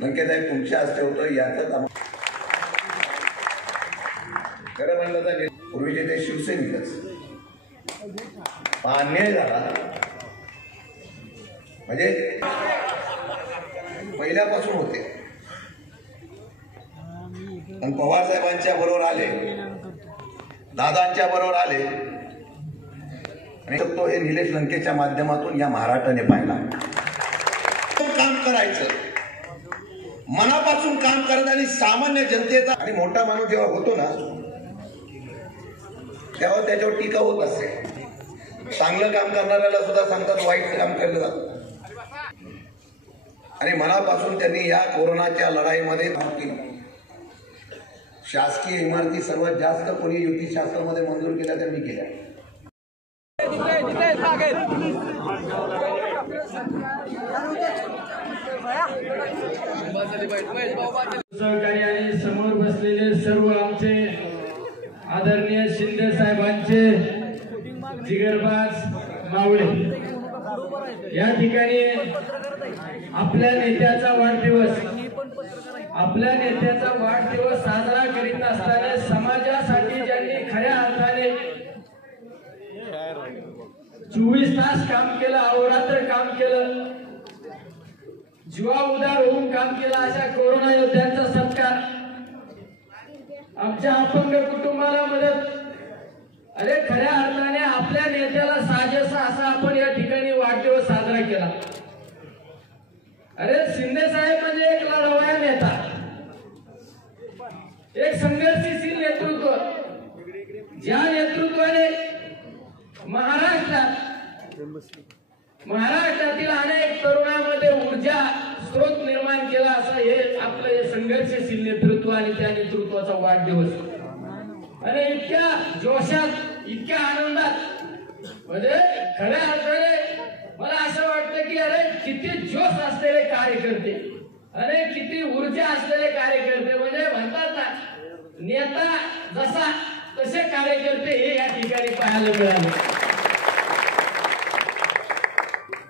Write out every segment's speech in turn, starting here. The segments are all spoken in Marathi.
लंकेसाहेब तुमच्या हस्ते होतं याचं खरं म्हणलं तर पूर्वीचे ते शिवसैनिकच अन्याय झाला म्हणजे पहिल्यापासून होते पण पवार साहेबांच्या बरोबर आले, दादांच्या बरोबर आले आणि तो हे निलेश लंकेच्या माध्यमातून या महाराष्ट्राने पाहिला काम करायचं, मनापासून काम करत आणि सामान्य जनतेचा आणि मोठा माणूस जेव्हा होतो ना तेव्हा त्याच्यावर टीका होत असते. चांगलं काम करणाऱ्याला सुद्धा सांगतात वाईट काम केलं जातं आणि मनापासून त्यांनी या कोरोनाच्या लढाईमध्ये काम केली. शासकीय इमारती सर्वात जास्त कोणी युती शास्त्रामध्ये मंजूर केल्या त्यांनी केल्या. सहकारी आणि समोर बसलेले सर्व आमचे आदरणीय शिंदे साहेबांचे जिगरबाज मावळे, या ठिकाणी आपल्या नेत्याचा वाढदिवस साजरा करीत असताना समाजासाठी ज्यांनी खऱ्या अर्थाने 24 तास काम केलं, अहोरात्र काम केलं, जीवा उदार होऊन काम केलं, अशा कोरोना योद्ध्यांचा सत्कार, आमच्या अपंग कुटुंबाला मदत, अरे खऱ्या अर्थाने आपल्या नेत्याला साजेसा असा आपण या ठिकाणी वाढदिवस साजरा केला. अरे शिंदे साहेब म्हणजे एक लढवया नेता, एक संघर्षशील नेतृत्व, ज्या नेतृत्वाने महाराष्ट्रातील अनेक तरुणांमध्ये ऊर्जा स्रोत निर्माण केला, असं हे आपलं संघर्षशील नेतृत्व आणि त्या नेतृत्वाचा वाढदिवस. आणि इतक्या जोशात, इतक्या आनंदात, म्हणजे खऱ्या अर्थाने मला असं वाटतं की अरे किती जोश असलेले कार्यकर्ते, अरे किती ऊर्जा असलेले कार्यकर्ते, म्हणजे म्हणतात ना नेता जसा तसे कार्यकर्ते हे या ठिकाणी पाहायला मिळाले.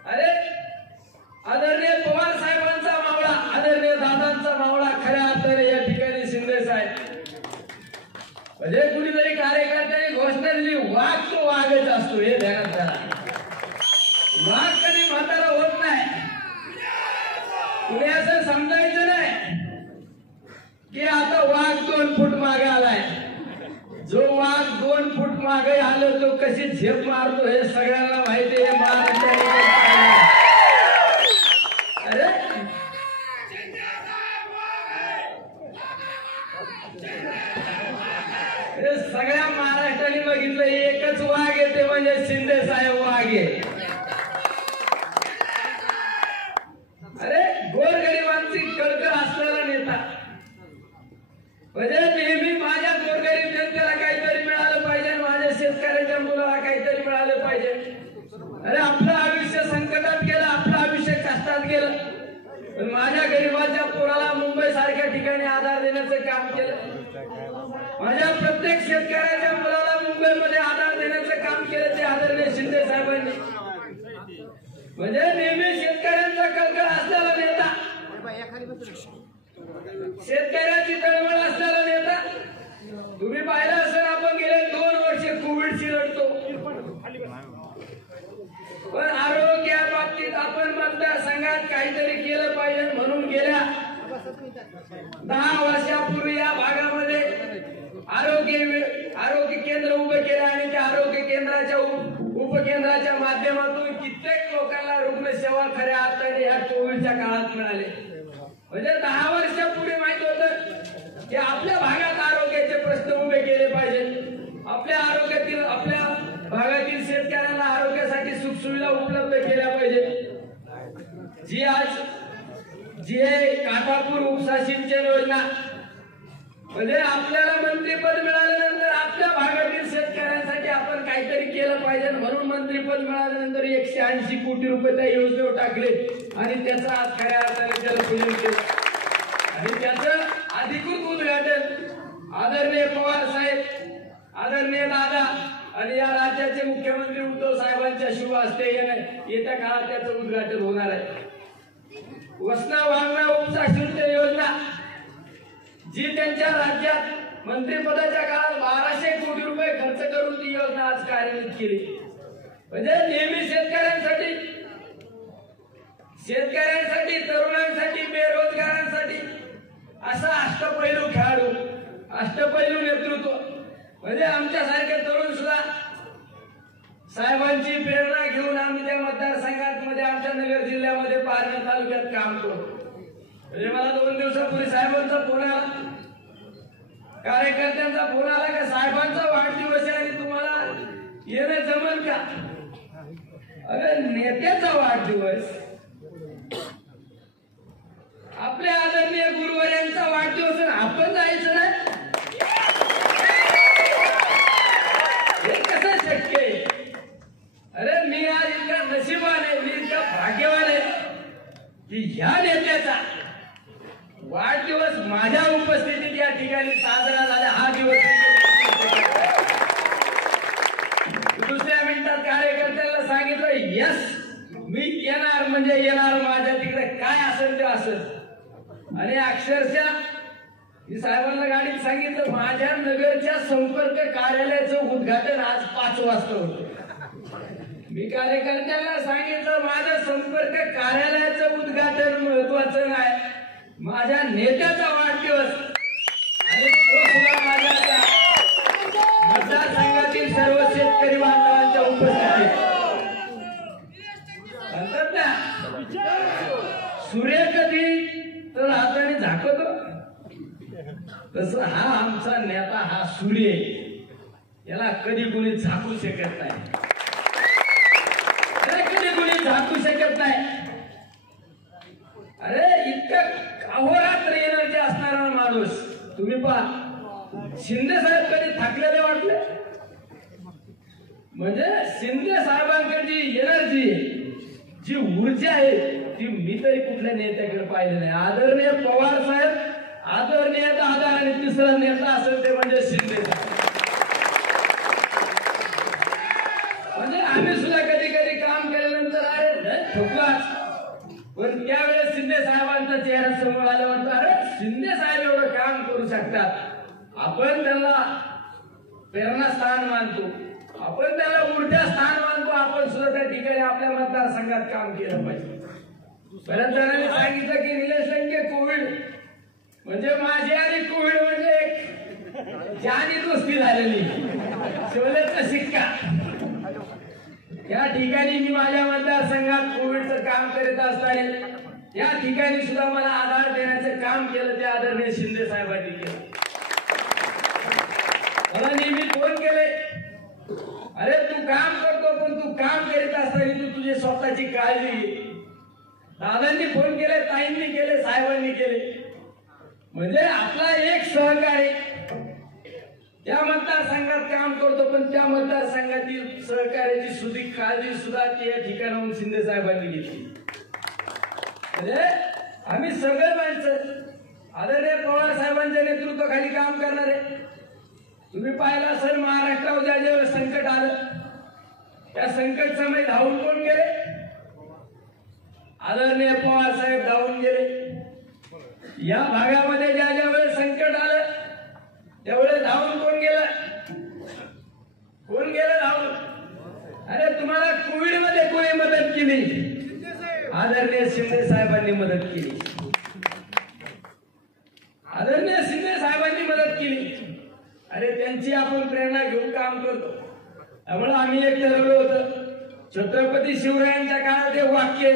अरे आदरणीय पवार साहेबांचा मावळा, आदरणीय दादांचा मावळा खऱ्या अर्थाने या ठिकाणी शिंदे साहेब. म्हणजे कुणीतरी कार्यकर्त्याने घोषणा दिली वाघ तो वाघच असतो, हे ध्यानात घ्या. वाघ कधी म्हातारा होत नाही. कुणी असं समजायचं नाही की आता वाघ 2 फूट मागे आलाय. जो वाघ 2 फूट मागे आलो तो कशी झेप मारतो हे सगळ्यांना माहिती आहे. अरे हे सगळ्या महाराष्ट्राने बघितलं, एकच वाघ येते म्हणजे शिंदे साहेब वाघ आहे. अरे गोरगरिबांची कळकळ असलेला नेता, म्हणजे नेहमी माझ्या गोरगरीब जनतेला काहीतरी मिळालं पाहिजे, माझ्या शेतकऱ्याच्या मुलाला काहीतरी मिळालं पाहिजे. अरे आपलं आयुष्य संकटात गेलं, आपलं आयुष्य कष्टात गेलं, पण माझ्या गरीबाच्या पोराला मुंबई सारख्या ठिकाणी आधार देण्याचं काम केलं. माझ्या प्रत्येक शेतकऱ्याच्या मुलाला मुंबईमध्ये आधार देण्याचं काम केलं ते आदरणीय शिंदे साहेबांनी. म्हणजे नेहमी शेतकऱ्यांचा कळकळ असलेला नेता, शेतकऱ्याची तळमळ असलेला नेता. तुम्ही पाहिलं असेल आपण गेले 2 वर्ष कोविडशी लढतो, पण आरोग्या बाबतीत आपण मतदारसंघात काहीतरी केलं पाहिजे म्हणून गेल्या 10 वर्षापूर्वी या भागामध्ये आरोग्य केंद्र उभे केले आणि त्या आरोग्य केंद्राच्या उपकेंद्राच्या माध्यमातून कित्येक लोकांना रुग्णसेवा खऱ्या अर्थाने या कोविडच्या काळात मिळाले. म्हणजे 10 वर्षापूर्वी माहित होतं की आपल्या भागात आरोग्याचे प्रश्न उभे केले पाहिजेत, आपल्या भागातील शेतकऱ्यांना आरोग्यासाठी सुखसुविधा उपलब्ध केल्या पाहिजेत. जी आहे काठापूर उपसा सिंचन योजना, म्हणजे आपल्याला मंत्रीपद मिळाल्यानंतर आपल्या भागातील शेतकऱ्यांसाठी आपण काहीतरी केलं पाहिजे म्हणून मंत्रीपद मिळाल्यानंतर 180 कोटी रुपये त्या योजनेवर टाकले आणि त्याचा आज खऱ्या अर्थाने त्याला पूजन केलं आणि त्याचं अधिकृत उद्घाटन आदरणीय पवार साहेब, आदरणीय दादा आणि या राज्याचे मुख्यमंत्री उद्धव साहेबांच्या शुभ हस्ते येत्या काळात त्याचं उद्घाटन होणार आहे. वसना वारणा उपसा सिंचन योजना जी त्यांच्या राज्यात मंत्रिपदाच्या काळात 1200 कोटी रुपये खर्च करून ती योजना आज कार्यान्वित केली. म्हणजे नेहमी शेतकऱ्यांसाठी तरुणांसाठी बेरोजगारांसाठी असा अष्टपैलू खेळाडू अष्टपैलू नेतृत्व म्हणजे आमच्यासारखे तरुण सुद्धा साहेबांची प्रेरणा घेऊन आम्ही त्या मतदारसंघात मध्ये आमच्या नगर जिल्ह्यामध्ये पारनेर तालुक्यात काम करतो. म्हणजे मला 2 दिवसापूर्वी साहेबांचा फोन आला, कार्यकर्त्यांचा फोन आला का साहेबांचा वाढदिवस आहे आणि तुम्हाला येणं जमल का? अरे नेत्याचा वाढदिवस, आपल्या आदरणीय गुरुवर्यांचा वाढदिवस आपण जायचं नाही, हे कसं शक्य आहे? अरे मी आज इतका नशिबान आहे, मी इतका भाग्यवान आहे की ह्या नेत्याचा वाढदिवस माझ्या उपस्थितीत या ठिकाणी साजरा झाला. हा दिवस दुसऱ्या मिनिटात कार्यकर्त्यांना सांगितलं यस मी येणार म्हणजे येणार, माझ्या तिकडे काय असेल ते असेल. आणि अक्षरशः मी साहेबांना गाडीत सांगितलं माझ्या नगरच्या संपर्क कार्यालयाचं उद्घाटन आज 5 वाजता होतं. मी कार्यकर्त्यांना सांगितलं माझं संपर्क कार्यालयाचं उद्घाटन महत्वाचं नाही, माझ्या नेत्याचा वाढदिवस आणि तो सुद्धा माझ्या मतदारसंघातील सर्व शेतकरी बांधवांच्या उपस्थितीत. म्हणतात ना सूर्य कधी तर हाताने झाकतो, तसं हा आमचा नेता हा सूर्य, याला कधी कोणी झाकू शकत नाही, कधी कोणी झाकू शकत नाही. अरे इतकं अहोरात्र एनर्जी असणारा माणूस तुम्ही पहा. शिंदे साहेब कधी थकलेले वाटले? म्हणजे शिंदे साहेबांकडची एनर्जी जी ऊर्जा आहे ती मी तरी कुठल्या नेत्याकडे पाहिजे नाही. आदरणीय पवार साहेब, आदरणीय दादा आणि तिसरा नेता असेल ते म्हणजे शिंदे साहेब. म्हणजे आम्ही सुद्धा कधी कधी काम केल्यानंतर अरे ठोकलाच, पण त्यावेळेस शिंदे साहेबांचा चेहरा समोर आला वाटतं अरे शिंदे साहेब एवढं काम करू शकतात, आपण त्यांना प्रेरणास्थान मानतो, आपण त्याला ऊर्जा स्थान मानतो, आपण सुद्धा त्या ठिकाणी आपल्या मतदारसंघात काम केलं पाहिजे. बऱ्याच जणांनी सांगितलं की निलेश लंके कोविड म्हणजे माझी आणि कोविड म्हणजे एक जानी दोस्ती झालेली, शोलेचा शिक्का. या ठिकाणी मी माझ्या मतदारसंघात कोविडचं काम करीत असताना या ठिकाणी सुद्धा मला आधार देण्याचं काम केलं ते आदरणीय शिंदे साहेबांनी केलं. मला नेहमी फोन केले, अरे तू काम करतो पण तू काम करीत असताना तू तुझी स्वतःची काळजी घे. दादांनी फोन केले, ताईंनी केले, साहेबांनी केले. म्हणजे आपला एक सहकारी त्या मतदारसंघात काम करतो पण त्या मतदारसंघातील सहकार्याची सुधी काळजी सुद्धा त्या ठिकाणाहून शिंदे साहेबांनी घेतली. म्हणजे आम्ही सगळे माणसं आदरणीय पवार साहेबांच्या नेतृत्वाखाली काम करणारे. तुम्ही पाहिलं असेल महाराष्ट्रावर ज्या ज्या संकट आलं त्या संकट समय धावून कोण गेले? आदरणीय पवार साहेब धावून गेले. या भागामध्ये ज्या ज्या वेळेस संकट आलं त्यावेळेस धावून कोण गेलं? कोण गेलं धावून? अरे तुम्हाला कोविड मध्ये कोणी मदत केली? आदरणीय शिंदे साहेबांनी मदत केली. आदरणीय शिंदे साहेबांनी मदत केली. अरे त्यांची आपण प्रेरणा घेऊन काम करतो. त्यामुळे आम्ही एक ठरवलं होतं, छत्रपती शिवरायांच्या काळात हे वाक्य,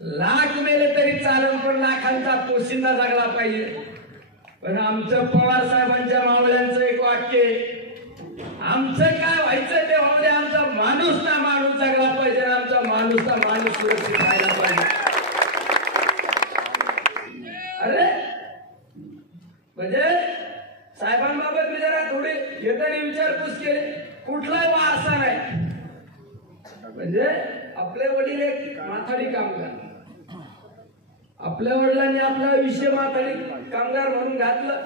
लाख मेले तरी चालेल पण लाखांचा पोशिंदा जगला पाहिजे. पण आमचं पवार साहेबांच्या मावळ्यांचं एक वाक्य, आमचं काय व्हायचं ते होऊ दे, आमचा माणूस ना माणूस जगला पाहिजे, आमचा माणूस ना माणूस सुरक्षित राहायला पाहिजे. अरे म्हणजे साहेबांबाबत मी जरा थोडी येताना विचारपूस केली, कुठला वारसा नाही. म्हणजे आपले वडील एक माथाडी कामगार, आपल्या वडिलांनी आपलं आयुष्य माथाडी कामगार म्हणून घातलं.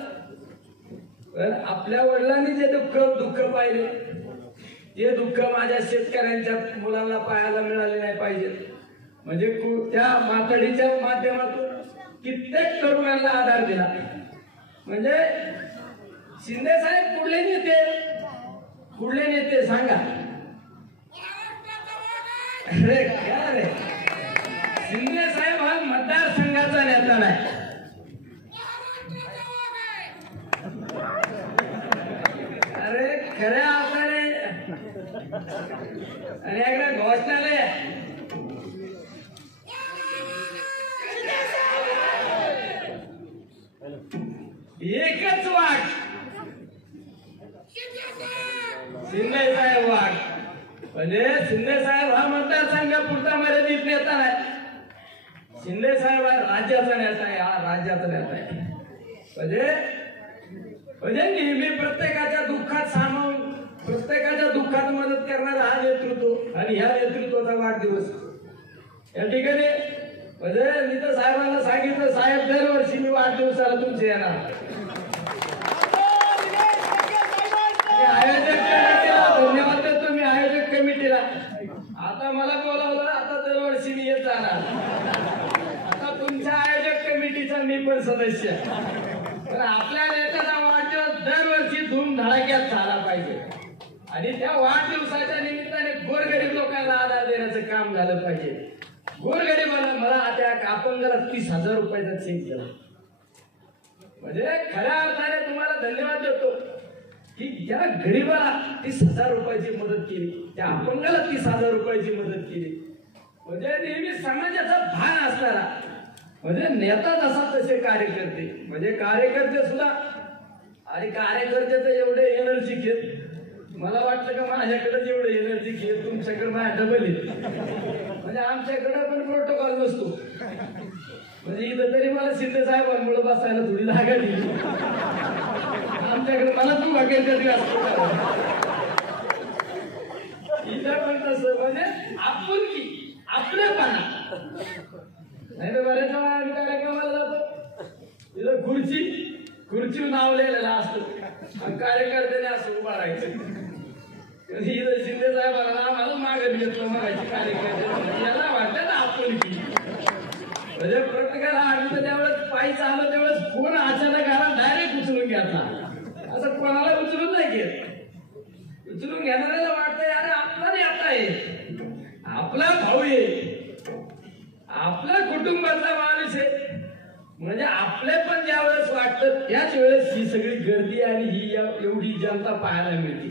पण आपल्या वडिलांनी जे दुःख पाहिले ते दुःख माझ्या शेतकऱ्यांच्या मुलांना पाहायला मिळाले नाही पाहिजे. म्हणजे त्या मातडीच्या माध्यमातून कित्येक तरुणांना आधार दिला. म्हणजे शिंदे साहेब कुठले नेते सांगा. अरे काय रे, शिंदे साहेब हा मतदारसंघाचा नेता नाही. अरे खऱ्या अर्थाने आणि एकदा घोषणालय एकच वाट शिंदे साहेब वाट. म्हणजे शिंदे साहेब हा मतदारसंघापुरता मर्यादित नेता नाही. शिंदे साहेब हा राज्याचा नेता आहे. हा राज्याचा नेता आहे. म्हणजे नेहमी प्रत्येकाच्या दुःखात सामावून प्रत्येकाच्या दुःखात मदत करणारा हा नेतृत्व आणि ह्या नेतृत्वाचा वाढदिवस या ठिकाणी. म्हणजे मी तर साहेबांना सांगितलं, साहेब दरवर्षी मी वाढदिवसाला तुमचे येणार. आयोजक कमिटीला धन्यवाद देतो. मी आयोजक कमिटीला आता मला बोलावलं, आता दरवर्षी मी येत जाणार. आता तुमच्या आयोजक कमिटीचा मी पण सदस्य. तर आपल्या नेत्याचा वाढदिवस दरवर्षी धूमधडाक्यात झाला पाहिजे आणि त्या वाढदिवसाच्या निमित्ताने गोरगरीब लोकांना आधार देण्याचं काम झालं पाहिजे. गोरगरीबाला मला त्या अपंगाला 30,000 रुपयाचा चेक दिला. म्हणजे खऱ्या अर्थाने तुम्हाला धन्यवाद देतो की ज्या गरीबाला 30,000 रुपयाची मदत केली, त्या अपंगाला 30,000 रुपयाची मदत केली. म्हणजे नेहमी समाजाचा भान असणारा म्हणजे नेता जसा तसे कार्यकर्ते. म्हणजे कार्यकर्ते सुद्धा आणि कार्यकर्ते तर एवढे एनर्जी घेत, मला वाटतं का माझ्याकडे जेवढे एनर्जी घेत तुमच्याकडे माझ्या डबल येत. म्हणजे आमच्याकडे पण प्रोटोकॉल नसतो. म्हणजे इथं तरी मला शिंदे साहेबांमुळे बसायला थोडी जागा दिली. आमच्याकडे मला तू वाकेल कधी असतो इथं पण तसं. म्हणजे आपण की आपलेपणा नाही तर बऱ्याच वेळा आम्ही कार्यक्रमाला जातो, तिथं खुर्ची नाव लिहिलेलं असतं आणि कार्यकर्त्याने असं उभा राहायचं. इथं शिंदे साहेबांना आम्हाला मागत घेतलं म्हणायची कार्यकर्ते. याला वाटतं ना आपण की म्हणजे प्रत्येकाला आम्ही तर त्यावेळेस पायी चाललो त्यावेळेस कोण अचानक आला डायरेक्ट उचलून घ्यायचा. असं कोणाला उचलून नाही घेत. उचलून घेणाऱ्याला वाटतंय अरे आपला नेता आहे, आपला भाऊ आहे, आपल्या कुटुंबातला माणूस आहे. म्हणजे आपले पण ज्या वेळेस वाटतं त्याच वेळेस ही सगळी गर्दी आणि ही एवढी जनता पाहायला मिळते.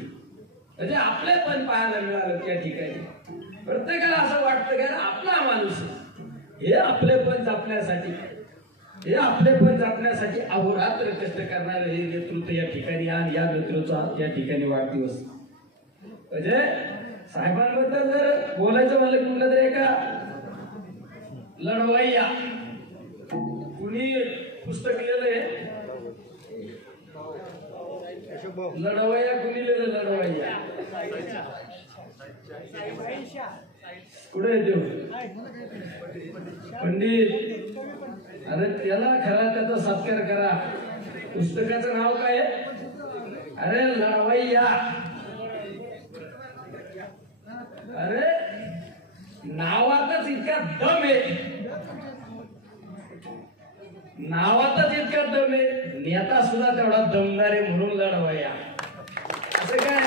म्हणजे आपले पण पाहायला मिळालं त्या ठिकाणी. प्रत्येकाला असं वाटतं की आपला माणूस हे आपले पण जपण्यासाठी अहोरात्र कष्ट करणारे हे नेतृत्व या ठिकाणी आणि या नेतृत्वाचा या ठिकाणी वाढदिवस. म्हणजे साहेबांबद्दल जर बोलायचं म्हणलं कुठलं तरी एका लढवय्या कुणी पुस्तक लिहिलंय, लढवय्या कुणी लिहिलं, लढवय्या कुठे येतो पंडित. अरे त्याला खरा त्याचा सत्कार करा. पुस्तकाचं नाव काय आहे? अरे लढवय्या. अरे नावातच इतका दम आहे, नावातच इतका दम आहे. नेता सुद्धा तेवढा दमदार आहे म्हणून लढवय्या. असं काय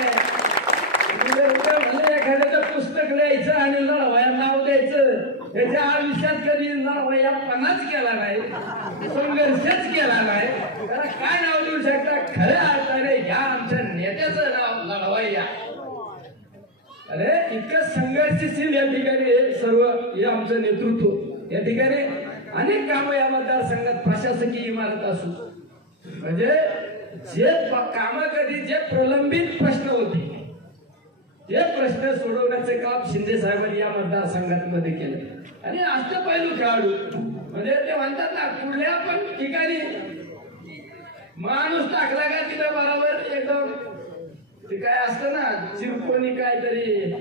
म्हणजे एखाद्याचं पुस्तक लिहायचं आणि लढवय्या नाव द्यायचं. त्याच्या आयुष्यात कधी लढवय्यापणाच केला नाही, संघर्षच केला नाही. त्याला काय नाव देऊ शकता? खऱ्या अर्थाने ह्या आमच्या नेत्याचं नाव लढवय्या. अरे इतकं संघर्षशील या ठिकाणी सर्व हे आमचं नेतृत्व. या ठिकाणी अनेक कामं या मतदारसंघात प्रशासकीय इमारत असू म्हणजे जे कामं कधी जे प्रलंबित प्रश्न होते ते प्रश्न सोडवण्याचे काम शिंदे साहेबांनी या मतदारसंघात मध्ये केलं. आणि अष्टपैलू खेळाडू म्हणजे ते म्हणतात ना कुठल्या पण ठिकाणी माणूस टाकला का तिला बरोबर एकदम ते काय असतं ना चिरकोणी काहीतरी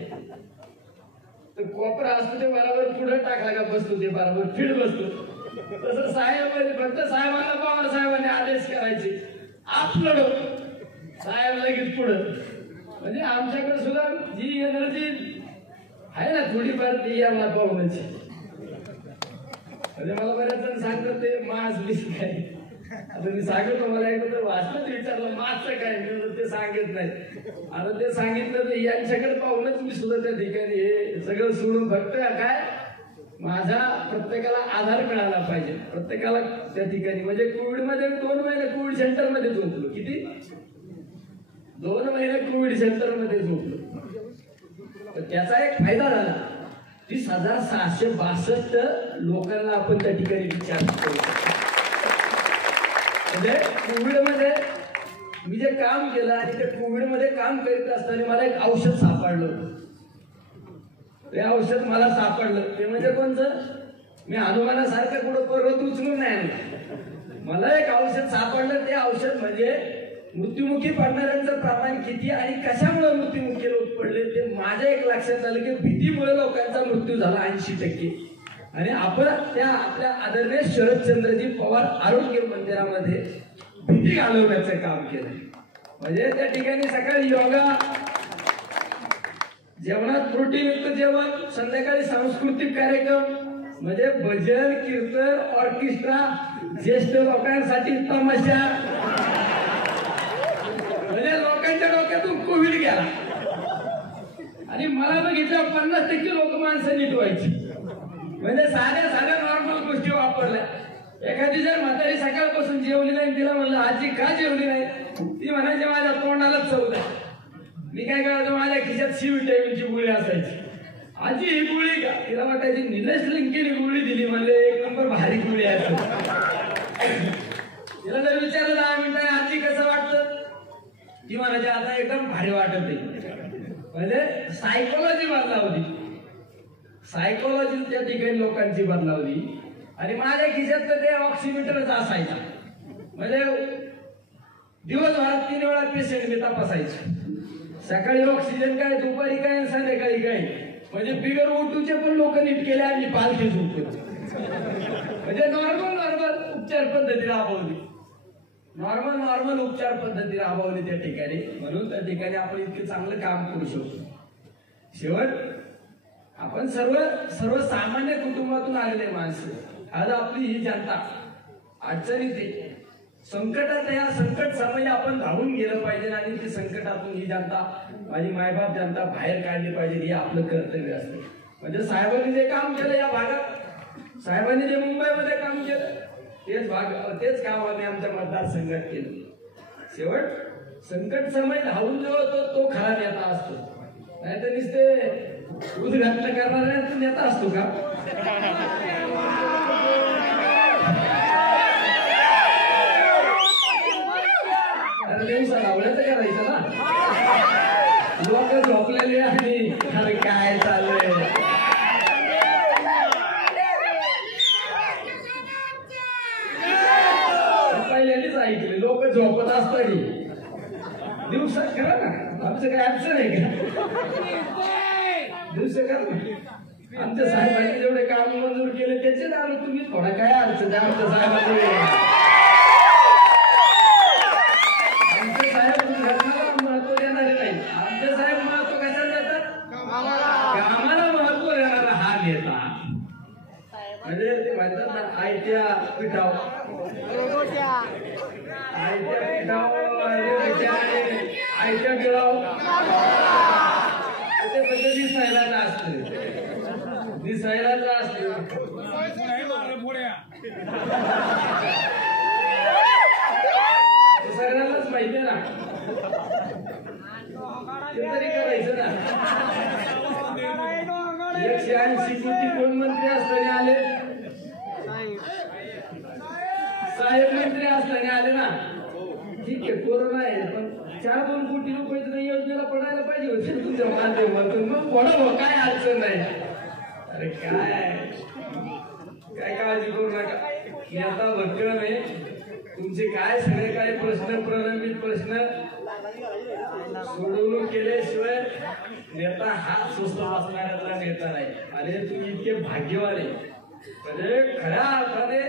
कोपरा असतो ते बरोबर पुढे टाकला का बसतो ते बरोबर फिट बसतो. तसं साहेब फक्त साहेबांना पवार साहेबांनी आदेश करायचे आपलं साहेब लगेच पुढं. म्हणजे आमच्याकडे सुद्धा जी एनर्जी आहे ना थोडीफार ती याला पाहण्याची म्हणजे मला बऱ्याच जण सांगतात ते मास बीस काय. आता मी सांगतो मला एकदा तर वाचलंच विचारलं मासचं काय, मी ते सांगत नाही. आता ते सांगितलं तर यांच्याकडे पाहूनच मी सुद्धा त्या ठिकाणी हे सगळं सोडून फक्त काय माझा प्रत्येकाला आधार मिळाला पाहिजे. प्रत्येकाला त्या ठिकाणी म्हणजे कोविडमध्ये 2 महिने कोविड सेंटरमध्ये झोपलो. किती? 2 महिने कोविड सेंटरमध्ये झोपलो. त्याचा एक फायदा झाला, 30,662 लोकांना आपण त्या ठिकाणी विचार करू. म्हणजे कोविडमध्ये मी जे काम केलं आणि ते कोविडमध्ये काम करीत असताना मला एक औषध सापडलं. ते औषध मला सापडलं ते म्हणजे कोणतं? मी हनुमानासारखं कुठं पर्वत उचलून नाही आणलं. मला एक औषध सापडलं. ते औषध म्हणजे मृत्युमुखी पडणाऱ्यांचं प्रमाण किती आणि कशामुळे मृत्युमुखी लोक पडले ते माझ्या एक लक्षात आलं की भीतीमुळे लोकांचा मृत्यू झाला 80%. आणि आपण त्या आपल्या आदरणीय शरदचंद्रजी पवार आरोग्य मंदिरामध्ये भीती घालवण्याचं काम केलं. म्हणजे त्या ठिकाणी सकाळी योगा, जेवणात प्रोटीनयुक्त जेवण, संध्याकाळी सांस्कृतिक कार्यक्रम म्हणजे भजन, कीर्तन, ऑर्केस्ट्रा, ज्येष्ठ लोकांसाठी तमाशा. म्हणजे लोकांच्या डोक्यातून कोविड गेला आणि मला बघितलं 50% लोक माणसं नीट व्हायची. म्हणजे साध्या नॉर्मल गोष्टी वापरल्या. एखादी जर म्हातारी सकाळपासून जेवली नाही, तिला म्हणलं आजी का जेवली नाही, ती म्हणायची माझ्या तोंडाला चव नाही. मी काय करायचो, माझ्या खिशात सी विटॅमिनची गोळी असायची. आजी ही गोळी का? तिला वाटायची निलेश लिंकेने गोळी दिली, म्हणले 1 नंबर भारी गोळी आहे. तिला जर विचारलं 10 मिनिटं आजी कसं वाटतं, ती म्हणायची आता एकदम भारी वाटत नाही. म्हणजे सायकोलॉजी बदलावली, सायकोलॉजी त्या ठिकाणी लोकांची बदलावली. आणि माझ्या खिशात तर ते ऑक्सिमीटरच असायचा. म्हणजे दिवसभरात 3 वेळा पेशंट मी तपासायचो. सकाळी ऑक्सिजन काय, दुपारी काय, संध्याकाळी काय. म्हणजे बिगर ओटूचे पण लोक नीट केले आणि पालखी झोपले. म्हणजे नॉर्मल उपचार पद्धती राबवली, नॉर्मल उपचार पद्धती राबवली त्या ठिकाणी. म्हणून त्या ठिकाणी आपण इतकं चांगलं काम करू शकतो. शेवट आपण सर्वसामान्य कुटुंबातून आलेले माणसं. आज आपली ही जनता अडचणीत आहे, संकटात. या संकट समय आपण धावून गेलं पाहिजे आणि ती संकटातून ही जनता, माझी मायबाप जनता बाहेर काढली पाहिजे, हे आपलं कर्तव्य असतं. म्हणजे साहेबांनी जे काम केलं या भागात, साहेबांनी जे मुंबईमध्ये काम केलं तेच काम आम्ही आमच्या मतदारसंघात केलं. शेवट संकट समय धावून जो होतो तो खरा नेता असतो. नाही तर नुसते उद्घाटन करणारा नेता असतो का? अरे दिवसा लावल्याचं करायचं ना, लोक झोपलेले आणि अरे काय चाललंय. पहिल्यांदाच ऐकले लोक झोपत असताना दिवसात करा ना, आमचं काय अडचण आहे का? दिवसा करा ना. आमच्या साहेबांनी जेवढे काम मंजूर केले त्याचे दारू तुम्ही थोडा काय अडचण आहे आमच्या साहेबांनी. आमचे साहेब घटनाला महत्व देणारे नाही. आमचे साहेब महत्व कशाला देतात? कामाला महत्व देणारा हा नेता. म्हणजे ते म्हणतात ना आयत्या पिठाव आयत्या गिळाव ते म्हणजे दिसायलाच असतं, दिसायलाच असतं. सगळ्यांनाच माहिती ना, ते तरी करायचं ना. 180 कोटी कोण मंत्री असताना आले, साहेब मंत्री असताना आले ना. ठीक आहे कोरोना आहे पण 4-2 कोटी रुपये तर योजनेला पडायला पाहिजे होते तुमच्या माध्यमातून. मग पडा काय अडचण नाही. अरे काय काळजी करू नका. मी आता भक्कम आहे. तुमचे काय सगळे काय प्रश्न, प्रलंबित प्रश्न सोडवणूक केल्याशिवाय नेता हा सुस्त असणाऱ्यातला नेता नाही. अरे तुम्ही इतके भाग्यवान आहे. म्हणजे खऱ्या अर्थाने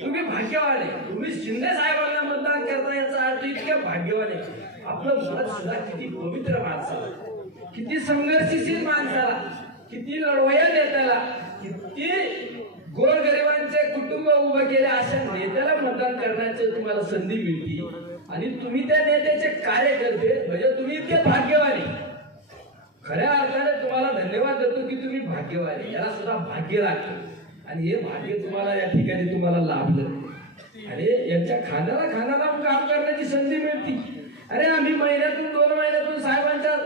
तुम्ही भाग्यवान आहे. तुम्ही शिंदे साहेबांना मतदान करता याचा अर्थ इतके भाग्यवान आहे. आपलं मत सुद्धा किती पवित्र माणसाला, किती संघर्षशील माणसाला, किती लढवया नेत्याला, किती गोरगरिबांचे कुटुंब उभं केले अशा नेत्याला मतदान करण्याची तुम्हाला संधी मिळते आणि तुम्ही त्या नेत्याचे कार्यकर्ते म्हणजे तुम्ही इतके भाग्यवानी. खऱ्या अर्थाने तुम्हाला धन्यवाद देतो की तुम्ही भाग्यवानी. याला सुद्धा भाग्य लागतं आणि हे भाग्य तुम्हाला या ठिकाणी तुम्हाला लाभलं आणि यांच्या खांद्याला काम करण्याची संधी मिळते. अरे आम्ही महिन्यातून 2 महिन्यातून साहेबांच्या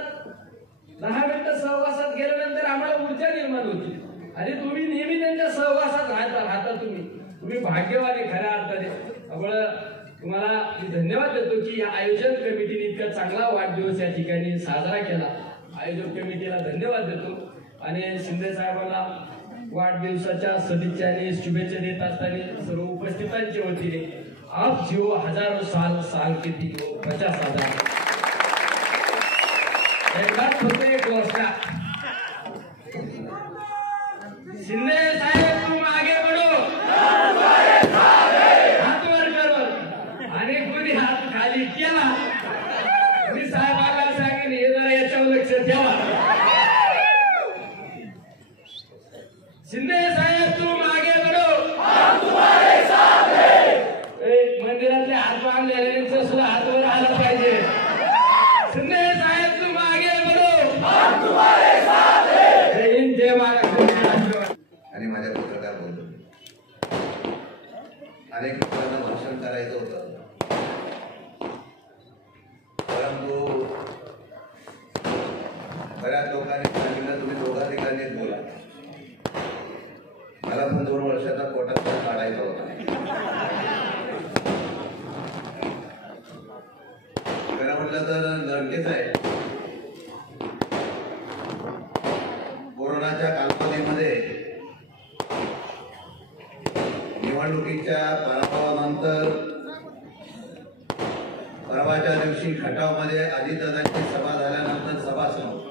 10 मिनिटं सहवासात गेल्यानंतर आम्हाला ऊर्जा निर्माण होती आणि तुम्ही नेहमी त्यांच्या सहवासात राहता. तुम्ही भाग्यवानी खऱ्या अर्थाने. त्यामुळे तुम्हाला मी धन्यवाद देतो की या आयोजन कमिटीने इतका चांगला वाढदिवस या ठिकाणी साजरा केला. आयोजन कमिटीला धन्यवाद देतो आणि शिंदे साहेबांना वाढदिवसाच्या सदिच्छा आणि शुभेच्छा देत असताना सर्व उपस्थितांच्या वतीने आप जिओ हजारो साल साल के जिओ 50,000. फक्त एक गोष्ट शिंदे साहेब तुम आगे बढ़ो हात वर करो आणि कोणी हात खाली केला मी साहेबांना सांगेन हे जरा याच्यावर लक्ष ठेवा. शिंदे साहेब तुम आगे बढ़ो हम तुम्हारे साथ हैं. मंदिरातले हात बांधलेल्यांचा सुद्धा हातवर आला पाहिजे. शिंदे साहेब तुम आगे बढ़ो हम तुम्हारे साथ हैं. जय हिंद जय महाराष्ट्र. आणि माझ्या पत्रकार बोलतो अनेक लोकांना भाषण करायचं होतं परंतु बऱ्याच लोकांनी सांगितलं तुम्ही दोघा ठिकाणीच बोला. मला पण 2 वर्षाचा कोटा काढायचा होता. खरं म्हटलं तर लंकेच आहे. कोरोनाच्या कालावधीमध्ये निवडणुकीच्या पराभवानंतर परवाच्या दिवशी खटावमध्ये अजितदादांची सभा झाल्यानंतर सभा संपली.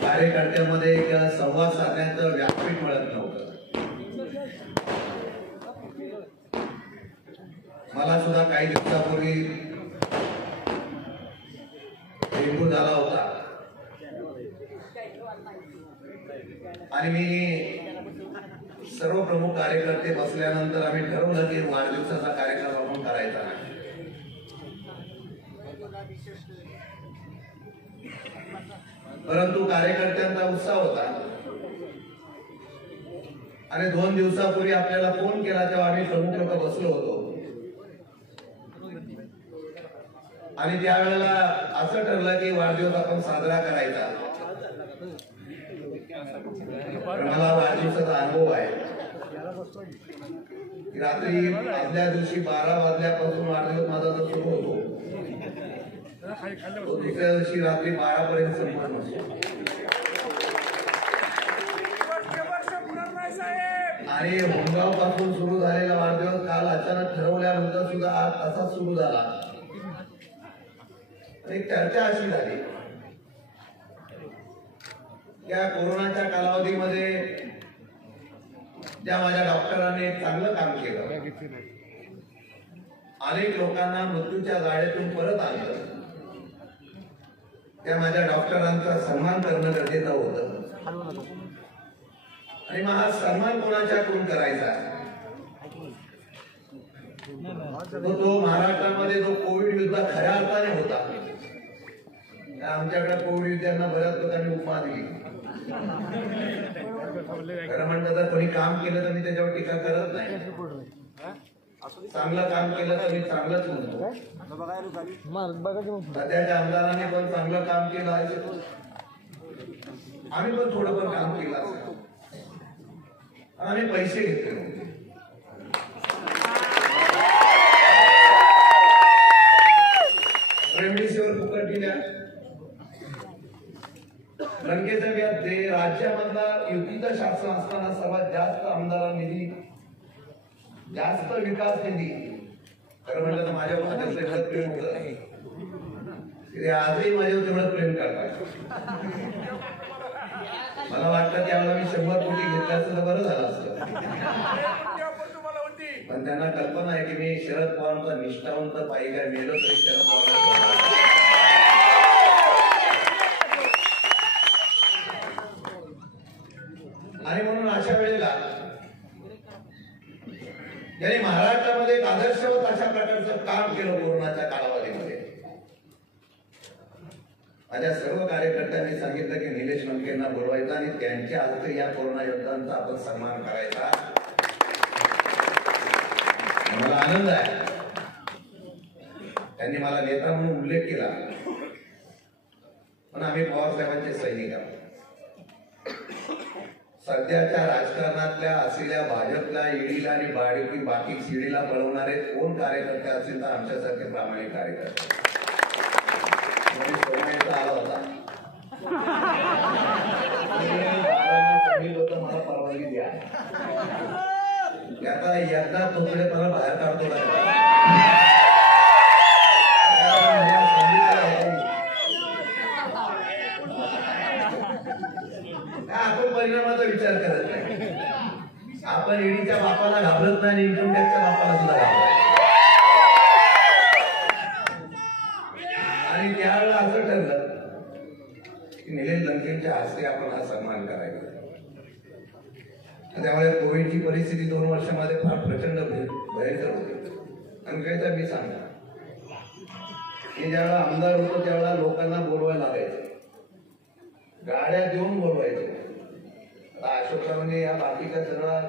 कार्यकर्त्यामध्ये एक संवाद साधण्याचं व्यासपीठ मिळत नव्हतं. मला सुद्धा काही दिवसापूर्वी डेंग्यू झाला होता आणि मी सर्व प्रमुख कार्यकर्ते बसल्यानंतर आम्ही ठरवलं की वाढदिवसाचा कार्यक्रम आपण करायचा नाही. परंतु कार्यकर्त्यांचा उत्साह होता आणि 2 दिवसापूर्वी आपल्याला फोन केला तेव्हा आम्ही प्रमुख लोक बसलो होतो आणि त्यावेळेला असं ठरलं की वाढदिवस आपण साजरा करायचा. मला वाढदिवसाचा अनुभव आहे. रात्री आदल्या दिवशी 12 वाजल्यापासून वाढदिवस माझा जो सुरू होतो तो दुसऱ्या दिवशी रात्री 12 पर्यंत संपत नसतो. आणि होमगाव पासून सुरू झालेला वाढदिवस काल अचानक ठरवल्यानंतर सुद्धा आज तसाच सुरू झाला. एक चर्चा अशी झाली या कोरोनाच्या कालावधीमध्ये ज्या माझ्या डॉक्टरांनी एक चांगलं काम केलं, अनेक लोकांना मृत्यूच्या जाळ्यातून परत आणलं, त्या माझ्या डॉक्टरांचा सन्मान करणं गरजेचं होतं. आणि मग हा सन्मान कोणाच्याकडून करायचा? तो महाराष्ट्रामध्ये जो कोविड युद्ध खऱ्या अर्थाने होता. आमच्याकडे कोविड युद्धांना बऱ्याच लोकांनी उपमा दिली. खरं म्हणलं तर कोणी काम केलं तर मी त्याच्यावर टीका करत नाही. चांगलं काम केलं तर मी चांगलंच म्हणतो. सध्याच्या आमदारांनी पण चांगलं काम केलं आहे. आम्ही पण थोडं पण काम केलं असेल. आम्ही पैसे घेतले. रेमडेसिवीर फुकट दिल्या. लंकेचा व्याज दे. राज्यामधला युतीचं शासन असताना सर्वात जास्त आमदारांनी निधी, जास्त विकास निधी. खरं म्हटलं तर माझ्यावर त्याचं प्रेम होतं. आजही माझ्यावर तेवढं प्रेम करतात. मला वाटतं त्यावेळेला मी 100 कोटी घेतलं असतं तर बरं झालं असतं. पण त्यांना कल्पना आहे की मी शरद पवारांचा निष्ठावंत पाहिजे काय मेलो तरी शरद पवार. आणि म्हणून ज्यांनी महाराष्ट्रामध्ये एक आदर्शवत अशा प्रकारचं काम केलं कोरोनाच्या कालावधीमध्ये. माझ्या सर्व कार्यकर्त्यांनी सांगितलं की निलेश लंकेंना बोलवायचं आणि त्यांच्या हस्ते या कोरोना योद्धांचा आपण सन्मान करायचा. मला आनंद आहे. त्यांनी मला नेता म्हणून उल्लेख केला, पण आम्ही पवार साहेबांचे सैनिक आहोत. सध्याच्या राजकारणातल्या असलेल्या भाजपला, ईडीला आणि बाकी शिडीला पळवणारे कोण कार्यकर्ते असतील तर आमच्यासारखे प्रामाणिक कार्यकर्ते. आला होता मला परवानगी द्या, आता एकदा तोकडेपणा बाहेर काढतो आपण परिणामाचा विचार करत नाही. आपण ईडीच्या बापाला घाबरत नाही, इन्कम टॅक्सच्या बापाला सुद्धा घाबरत. आणि त्यावेळेला असं ठरलं की निलेश लंकेंच्या हस्ते आपण हा सन्मान करायचा. त्यामुळे कोविडची परिस्थिती 2 वर्षामध्ये फार प्रचंड भयंकर होती. आणि काय मी सांगणार की ज्यावेळेला आमदार होतो त्यावेळेला लोकांना बोलवायला लागायचं, गाड्या देऊन बोलवायचे. अशोकरावांनी या बाकीच्या सगळ्या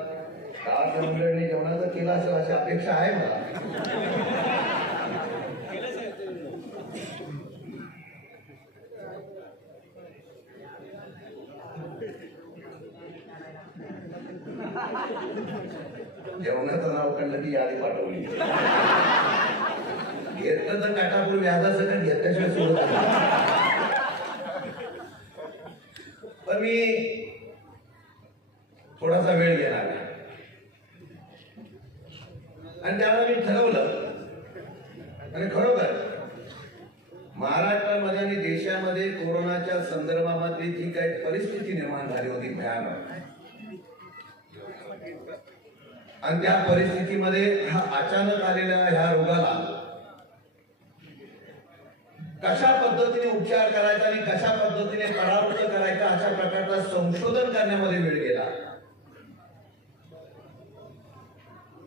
गावाच्या मंडळींनी जेवणाचं केलं असेल अशी अपेक्षा आहे मला. जेवणाचं नाव कळलं की यादी पाठवली. घेतलं तर काटापूर व्याजासकट घेतल्याशिवाय सोडत नाही. पण मी थोडासा वेळ घेणार आणि त्यावेळेला मी ठरवलं आणि खरोखर महाराष्ट्रामध्ये आणि देशामध्ये कोरोनाच्या संदर्भामध्ये जी काही परिस्थिती निर्माण झाली होती भयानक, आणि त्या परिस्थितीमध्ये हा अचानक आलेल्या ह्या रोगाला कशा पद्धतीने उपचार करायचा आणि कशा पद्धतीने परावृत्त करायचा अशा प्रकारचा संशोधन करण्यामध्ये वेळ गेला.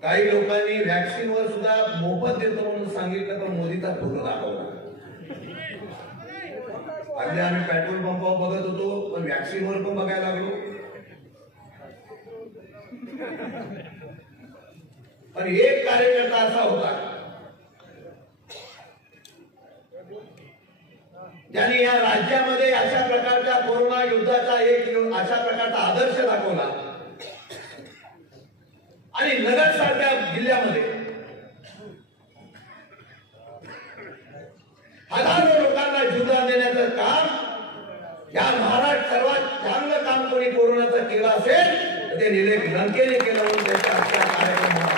काही लोकांनी व्हॅक्सिनवर सुद्धा मोफत देतो म्हणून सांगितलं, पण मोदीचा फोटो दाखवला. अगदी आम्ही पेट्रोल पंपावर बघत होतो, पण व्हॅक्सिनवर पण बघायला लागलो. पण एक कार्यकर्ता असा होता ज्यांनी या राज्यामध्ये अशा प्रकारच्या कोरोना युद्धाचा एक अशा प्रकारचा आदर्श दाखवला आणि नगर सारख्या जिल्ह्यामध्ये हजारो लोकांना जीवदान देण्याचं काम या महाराष्ट्र सर्वात चांगलं काम कोणी कोरोनाचं केलं असेल तर ते निलेश लंकेने केलं म्हणून त्याच्या आजच्या कार्यक्रमात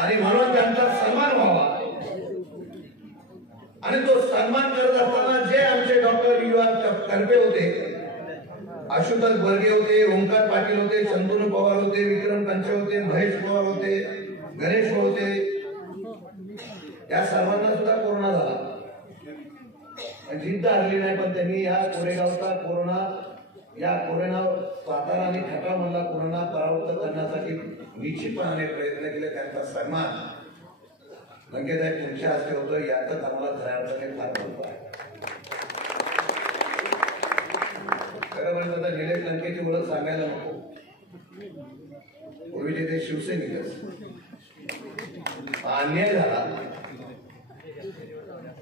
आणि म्हणून त्यांचा सन्मान व्हावा. आणि तो सन्मान करत असताना जे आमचे डॉक्टर करपे होते, आशुतोष बर्गे होते, ओंकार पाटील होते, शंतनू पवार होते, विक्रम कंचे होते, महेश पवार होते, गणेश होते, या सर्वांना सुद्धा कोरोना झाला. जिद्द हरली नाही, पण त्यांनी या कोरेगावचा कोरोना, या कोरोना सातारा आणि खटाव मधला कोरोना परावृत्त करण्यासाठी निश्चितपणे प्रयत्न केले. त्यांचा सन्मान लंकेसाहेब तुमच्या हस्ते होतं, यातच आम्हाला खऱ्या अर्थाने फार महत्व आहे. खरं म्हणजे आता निलेश लंकेची ओळख सांगायला नको, पूर्वीचे ते शिवसैनिकच. अन्याय झाला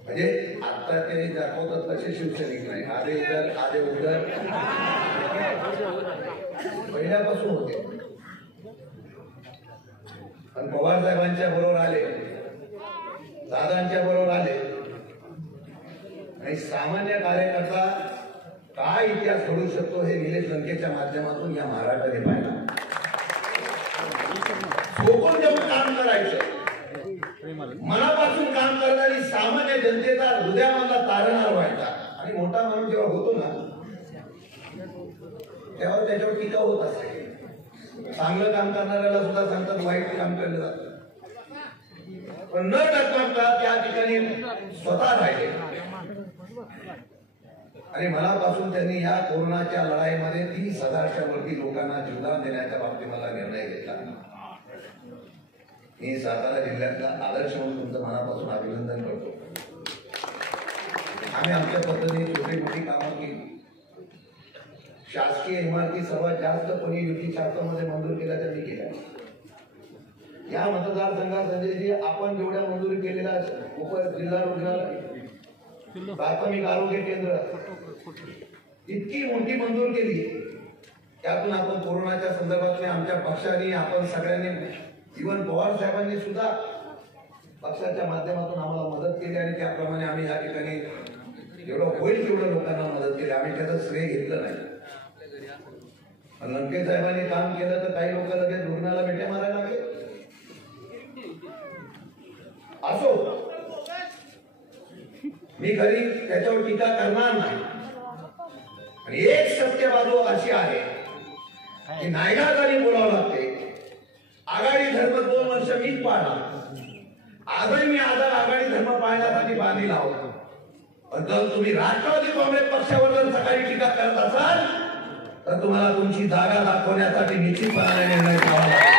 म्हणजे आता ते दाखवतात तसे शिवसैनिक नाही, आधे इधर आधे उधर पहिल्यापासून होते. पण पवार साहेबांच्या बरोबर आले, दादांच्या बरोबर आले आणि सामान्य कार्यकर्ता काय इतिहास घडू शकतो हे निलेश लंकेच्या माध्यमातून या महाराष्ट्राने पाहिला. सोकून जेव्हा काम करायचं, मनापासून काम करणारी सामान्य जनतेचा हृदयामधला तारणहार व्हायचा. आणि मोठा माणूस जेव्हा होतो ना तेव्हा त्याच्यावर टीका होत असते. चांगलं काम करणाऱ्याला सुद्धा सांगतात वाईट काम केलं जातं, पण न डगमगता त्या ठिकाणी स्वतः राहिले आणि मनापासून त्यांनी या कोरोनाच्या लढाईमध्ये 30,000च्या वरती लोकांना जीवदान देण्याच्या बाबतीत मला निर्णय घेतला. मी सातारा जिल्ह्यातला आदर्श म्हणून तुमचं मनापासून अभिनंदन करतो. आम्ही आमच्या पद्धतीने छोटी मोठी कामं केली. शासकीय इमारती सर्वात जास्त कोणी युती शासनामध्ये मंजूर केल्या त्यांनी केल्या. या मतदारसंघात संजयजी आपण जेवढ्या मंजुरी केलेल्या जिल्हा रुग्णालय, प्राथमिक आरोग्य केंद्र इतकी मोठी मंजूर केली. त्यातून आपण कोरोनाच्या संदर्भात आमच्या पक्षाने आपण सगळ्यांनी इवन पवार साहेबांनी सुद्धा पक्षाच्या माध्यमातून आम्हाला मदत केली आणि त्याप्रमाणे आम्ही या ठिकाणी जेवढं होईल तेवढं लोकांना मदत केली. आम्ही त्याचं श्रेय घेतलं नाही. लंके साहेबांनी काम केलं तर काही लोक लगेच रुग्णाला मिठ्या मारायला लागले. असो, मी खरी त्याच्यावर टीका करणार नाही. आणि एक सत्य बाजू अशी आहे की नायगावनी बोलावं लागते. आघाडी धर्म 2 वर्ष मीच पाळला. आजही मी आघाडी धर्म पाळण्यासाठी बांधील आहोत. पण जर तुम्ही राष्ट्रवादी काँग्रेस पक्षावर जर सकाळी टीका करत असाल तर तुम्हाला तुमची जागा दाखवण्यासाठी निश्चितपणे निर्णय घ्यावा लागेल.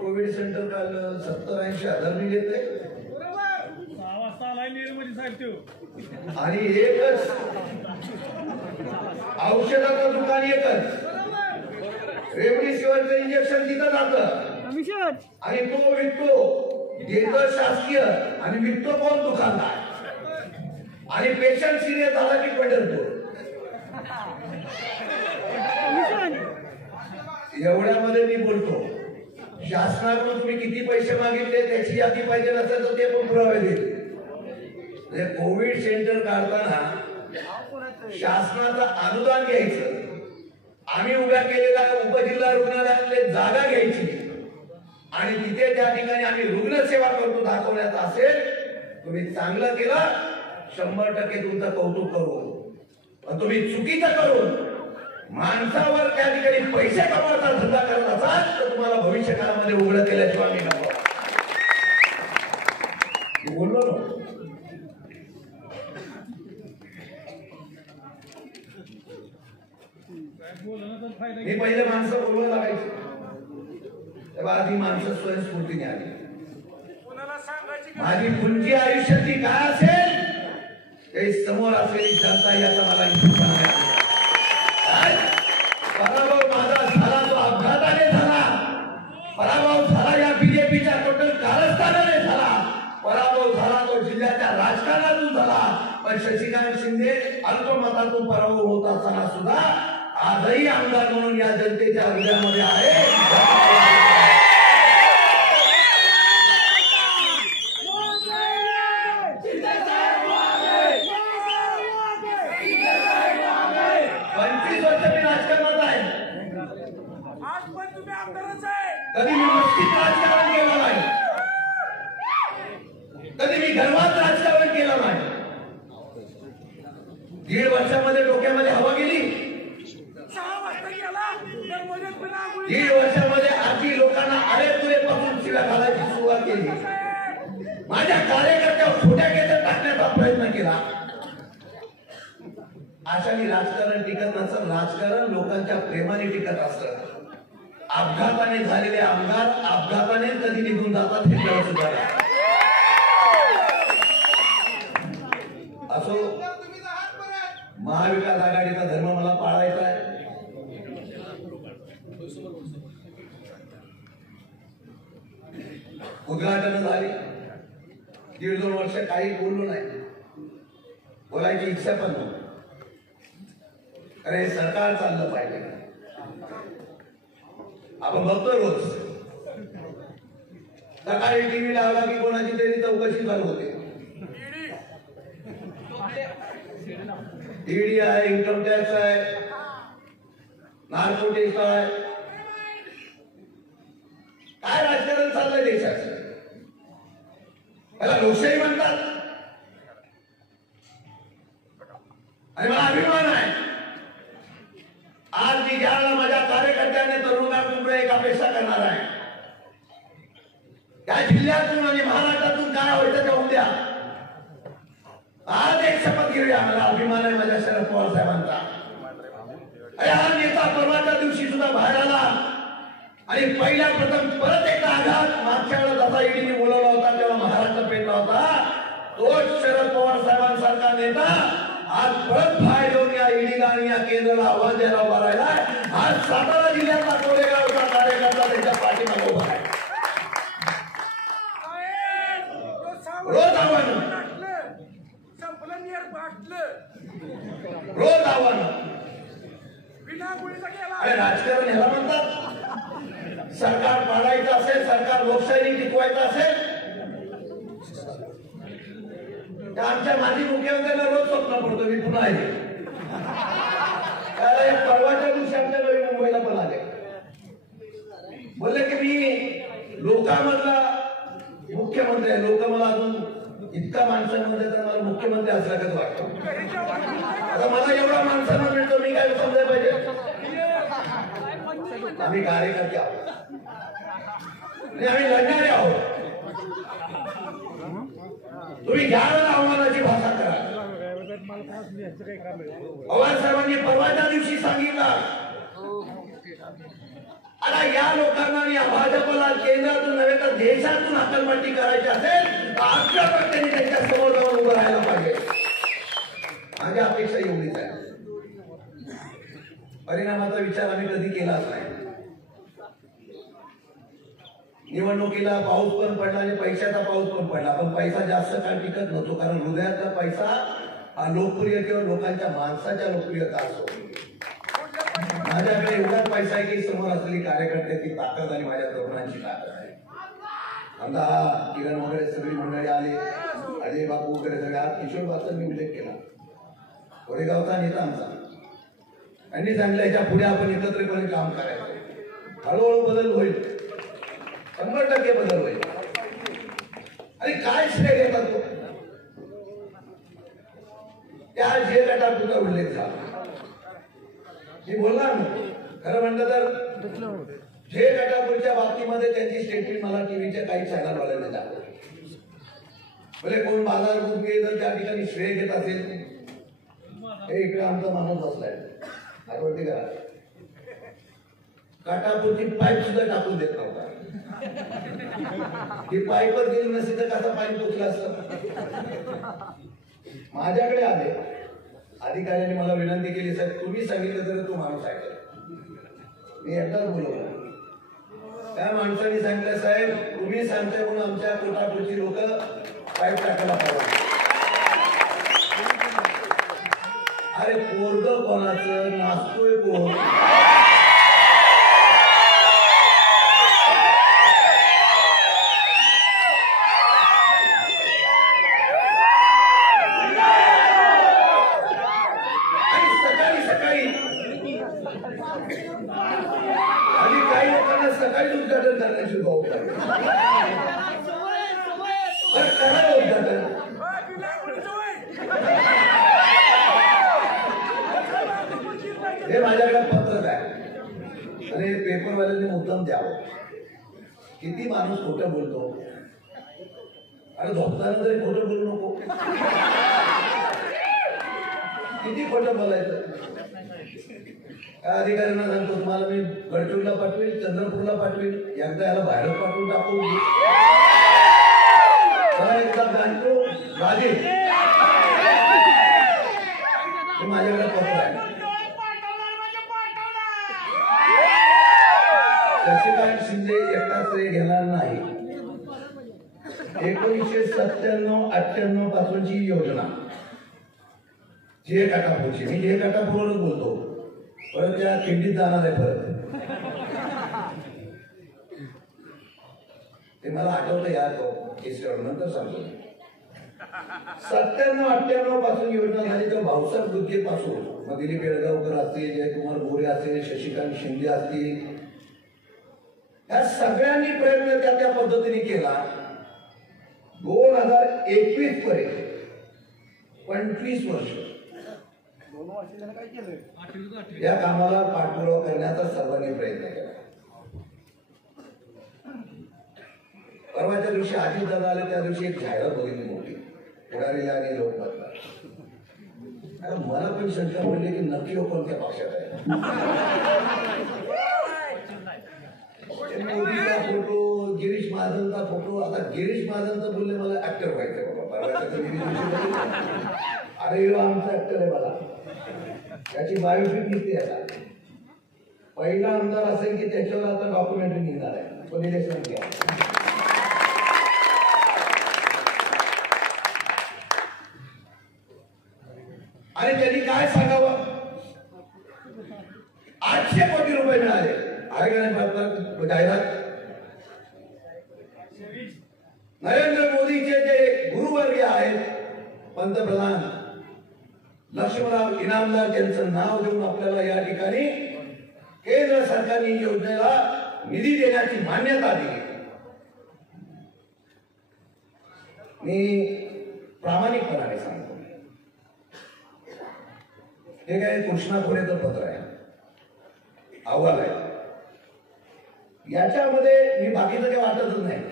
कोविड सेंटर काल 70-80 हजार मी घेतले आणि एकच औषधाचं दुकान, एकच रेमडेसिवीरचं इंजेक्शन तिथं जातं आणि तो विकतो देतं शासकीय आणि विकतो कोण? दुकानदार. आणि पेशंट सिरियस झाला की पंढरपूर. एवढ्यामध्ये मी बोलतो, शासनाकडून तुम्ही किती पैसे मागितले त्याची यादी पाहिजे नसेल तर ते पण पुरावे देईल. कोविड सेंटर काढताना शासनाचं अनुदान घ्यायचं, आम्ही उभ्या केलेल्या उपजिल्हा रुग्णालयातले जागा घ्यायची आणि तिथे त्या ठिकाणी आम्ही रुग्णसेवा करतो दाखवण्याचं असेल. तुम्ही चांगलं केलं, 100% तुमचं कौतुक करू. पण तुम्ही चुकीचं करून माणसावर त्या ठिकाणी पैसे कमवण्याचा धंदा करत असाल तर तुम्हाला भविष्य काळामध्ये उघड केल्याशिवाय आम्ही नको. बोललो ना, मी पहिले माणसं बोलवायला लागायची, तेव्हा आधी माणसं स्वयंस्फूर्तीने आली. माझी पुंजी आयुष्याची काय असेल ते समोर असलेली जनता याचा मला पराभव माझा झाला तो अपघाताने झाला. पराभव झाला या बीजेपीच्या टोटल कारस्थानाने झाला. पराभव झाला तो जिल्ह्याच्या राजकारणातून झाला. पण शशिकांत शिंदे अल्पमतातून पराभव होत असताना सुद्धा आजही आमदार म्हणून या जनतेच्या हृदयामध्ये आहे. कधी मी मस्तीत राजकारण केलं नाही, कधी मी गर्वात राजकारण केलं नाही. 1.5 वर्षामध्ये डोक्यामध्ये हवा गेली. 1.5 वर्षामध्ये आधी लोकांना अरेतुरे पासून शिव्या घालायची सुरुवात केली. माझ्या कार्यकर्त्यावर खोट्या केस टाकण्याचा प्रयत्न केला. अशाने राजकारण टिकत नसतं. राजकारण लोकांच्या प्रेमाने टिकत असतं. अपघाताने झालेले आमदार अपघाताने कधी निघून जातात हे कळत सुद्धा. असो, महाविकास आघाडीचा धर्म मला पाळायचा आहे. उद्घाटन झाली, 1.5-2 वर्ष काही बोललो नाही, बोलायची इच्छा पण नव्हती. अरे सरकार चाललं पाहिजे. आपण बघतो रोज सकाळी टीव्ही लावला की कोणाची तरी चौकशी चालू होते. ईडी आहे, इन्कम टॅक्स आहे, नार्कोटिक्स आहे. काय राजकारण चाललंय देशाचं? त्याला लोकशाही म्हणतात. आणि मला अभिमान आहे आज मी ज्याला माझ्या कार्यकर्त्याने तरुणाकडून एक अपेक्षा करणार आहे. या जिल्ह्यातून आणि महाराष्ट्रातून काय व्हायचं त्या उद्या आज एक शपथ घेऊया. मला अभिमान आहे माझ्या शरद पवार साहेबांचा. हा नेता परवाच्या दिवशी सुद्धा बाहेर आला आणि पहिल्या प्रथम परत एकदा आघात मागच्या वेळेला जसा ईडीने बोलवला होता तेव्हा महाराष्ट्र पेटला होता. तोच शरद पवार साहेबांसारखा नेता आज परत फाय देऊन या ईडीला आणि या केंद्राला आव्हान द्यायला उभा राहिला. आज सातारा जिल्ह्यातला कोरेगावचा कार्यकर्ता त्यांच्या पाठीमागे उभा आहे. रोज आव्हान रोज आव्हान. अरे राजकारण ह्याला म्हणतात. सरकार पाडायचं असेल, सरकार लोकशाही टिकवायचं असेल तर आमच्या माजी मुख्यमंत्र्यांना रोज स्वप्न पडतो मी पुन्हा आहे. परवाच्या दिवशी आमच्या नवी मुंबईला पण आले. बोलले की मी लोकांमधला मुख्यमंत्री आहे. लोक मला अजून इतका माणसांमध्ये तर मला मुख्यमंत्री असल्यागत वाटतो. आता मला एवढा माणसांना मिळतो मी काय समजायला पाहिजे. आम्ही कार्यकर्ते आहोत आणि आम्ही लढणारे आहोत. तुम्ही घ्या आव्हानाची भाषा करा. पवार साहेबांनी परवाच्या दिवशी सांगितलं आता या लोकांना या भाजपला केंद्रातून नव्हे तर देशातून हकलपट्टी करायची असेल तर आपल्या पक्षाने त्यांच्या समोर जाऊन उभं राहायला पाहिजे. माझी अपेक्षा एवढीच आहे. परिणामाचा विचार आम्ही कधी केलाच नाही. निवडणुकीला पाऊस पण पडला आणि पैशाचा पाऊस पण पडला पण पैसा जास्त काळ टिकत नव्हतो. कारण हृदयातला पैसा हा लोकप्रियतेवर लोकांच्या माणसाच्या लोकप्रियता असतो. माझ्याकडे एवढाच पैसा आहे की समोर असलेली कार्यकर्त्याची ताकद आणि माझ्या तरुणांची ताकद आहे. आमचा किरण वगैरे सगळी मंडळी आले, अजय बापू वगैरे सगळे. आज किशोर बाबचा मी उल्लेख केला. कोरेगावचा नेता आमचा त्यांनी सांगितलं याच्या पुढे आपण एकत्रितपणे काम करायचं. हळूहळू बदल होईल, 100% बदल होईल. आणि काय श्रेय घेतात तो त्या जे गटापुरता उल्लेख झाला मी बोलणार नाही. खरं म्हणलं तर जे गटापूरच्या बाबतीमध्ये त्यांची स्टेटमेंट मला टीव्हीच्या काही चॅनलवाल्यांनी दाखवली. बोले कोण बाजार गुंगे जर त्या ठिकाणी श्रेय घेत असेल हे इकडे आमचा माणूस बसलाय आठवते करा. काटापूरची पाईप सुद्धा टाकून देत नव्हता. ही पाईपच गेली नसती तर कसा पाईप पोचला असतं. माझ्याकडे आले अधिकाऱ्यांनी मला विनंती केली साहेब तुम्ही सांगितलं तर तो माणूस ऐकला. मी एकदाच बोलवलं. त्या माणसाने सांगितलं साहेब तुम्ही सांगताय म्हणून आमच्या कोटापूरची लोक पाईप टाकायला पाहिजे. अरे पोरग कोणाचं नाचतोय कोण. सकाळी उद्घाटन करण्याची जबाबदारी करा. उद्घाटन हे माझ्याकडे पत्रक आहे आणि पेपरवाल्यांनी मुद्दाम द्यावं. किती माणूस खोटं बोलतो. अरे झोपताना तरी खोटं बोलू नको. किती खोटं बोलायचं. अधिकाऱ्यांना सांगतो तुम्हाला मी गडचिरोलीला पाठवेल, चंद्रपूरला पाठवेल, एकदा याला बाहेर पाठवून टाकू. एकदा सांगतो राजे माझ्याकडे पत्र आहे. शशिकांत शिंदे एकटा श्रेय घेणार नाही. 1997-98 पासूनची योजना जे काटापूरची मी जे काटापूरवरच बोलतो. परत त्या खिंडीत जाणार आहे परत ते मला आठवतं यार तो केसरीवर नंतर सांगतो. 97-98 पासून योजना झाली तर भाऊसाहेब दुर्गे पासून मग दिलीप येळगावकर असतील, जयकुमार गोरे असतील, शशिकांत शिंदे असतील, या सगळ्यांनी प्रयत्न त्या पद्धतीने केला. 2021 पर्यंत 25 वर्ष या कामाला पाठपुरावा करण्याचा सर्वांनी प्रयत्न केला. परवाच्या दिवशी अजितदादा आले त्या दिवशी एक जाहिरात बघितली मोठी, पुढारीला आणि लोकमतला. मला पण शंका पडली की नक्की कोणत्या पक्षात आहे. मोदीचा फोटो, गिरीश महाजनचा फोटो. आता गिरीश महाजनचं बोलले मला ऍक्टर व्हायचं बाबा. अरे आमचा ऍक्टर आहे मला, त्याची बायोपिक निघते. आता पहिला आमदार असेल की त्याच्यावर आता डॉक्युमेंटरी निघणार आहे. पण इलेक्शन घ्या. आणि त्यांनी काय सांगावं, 800 कोटी रुपये मिळाले. आहे का नाही जाहिरात. नरेंद्र मोदीचे जे गुरुवर्ग आहेत पंतप्रधान लक्ष्मणराव इनामदार, त्यांचं नाव देऊन आपल्याला या ठिकाणी केंद्र सरकारने योजनेला निधी देण्याची मान्यता दिली. मी प्रामाणिकपणाने सांगतो, हे काय कृष्णा खोरेचं पत्र आहे, अहवाल आहे. याच्यामध्ये मी बाकीचं काही वाटतच नाही.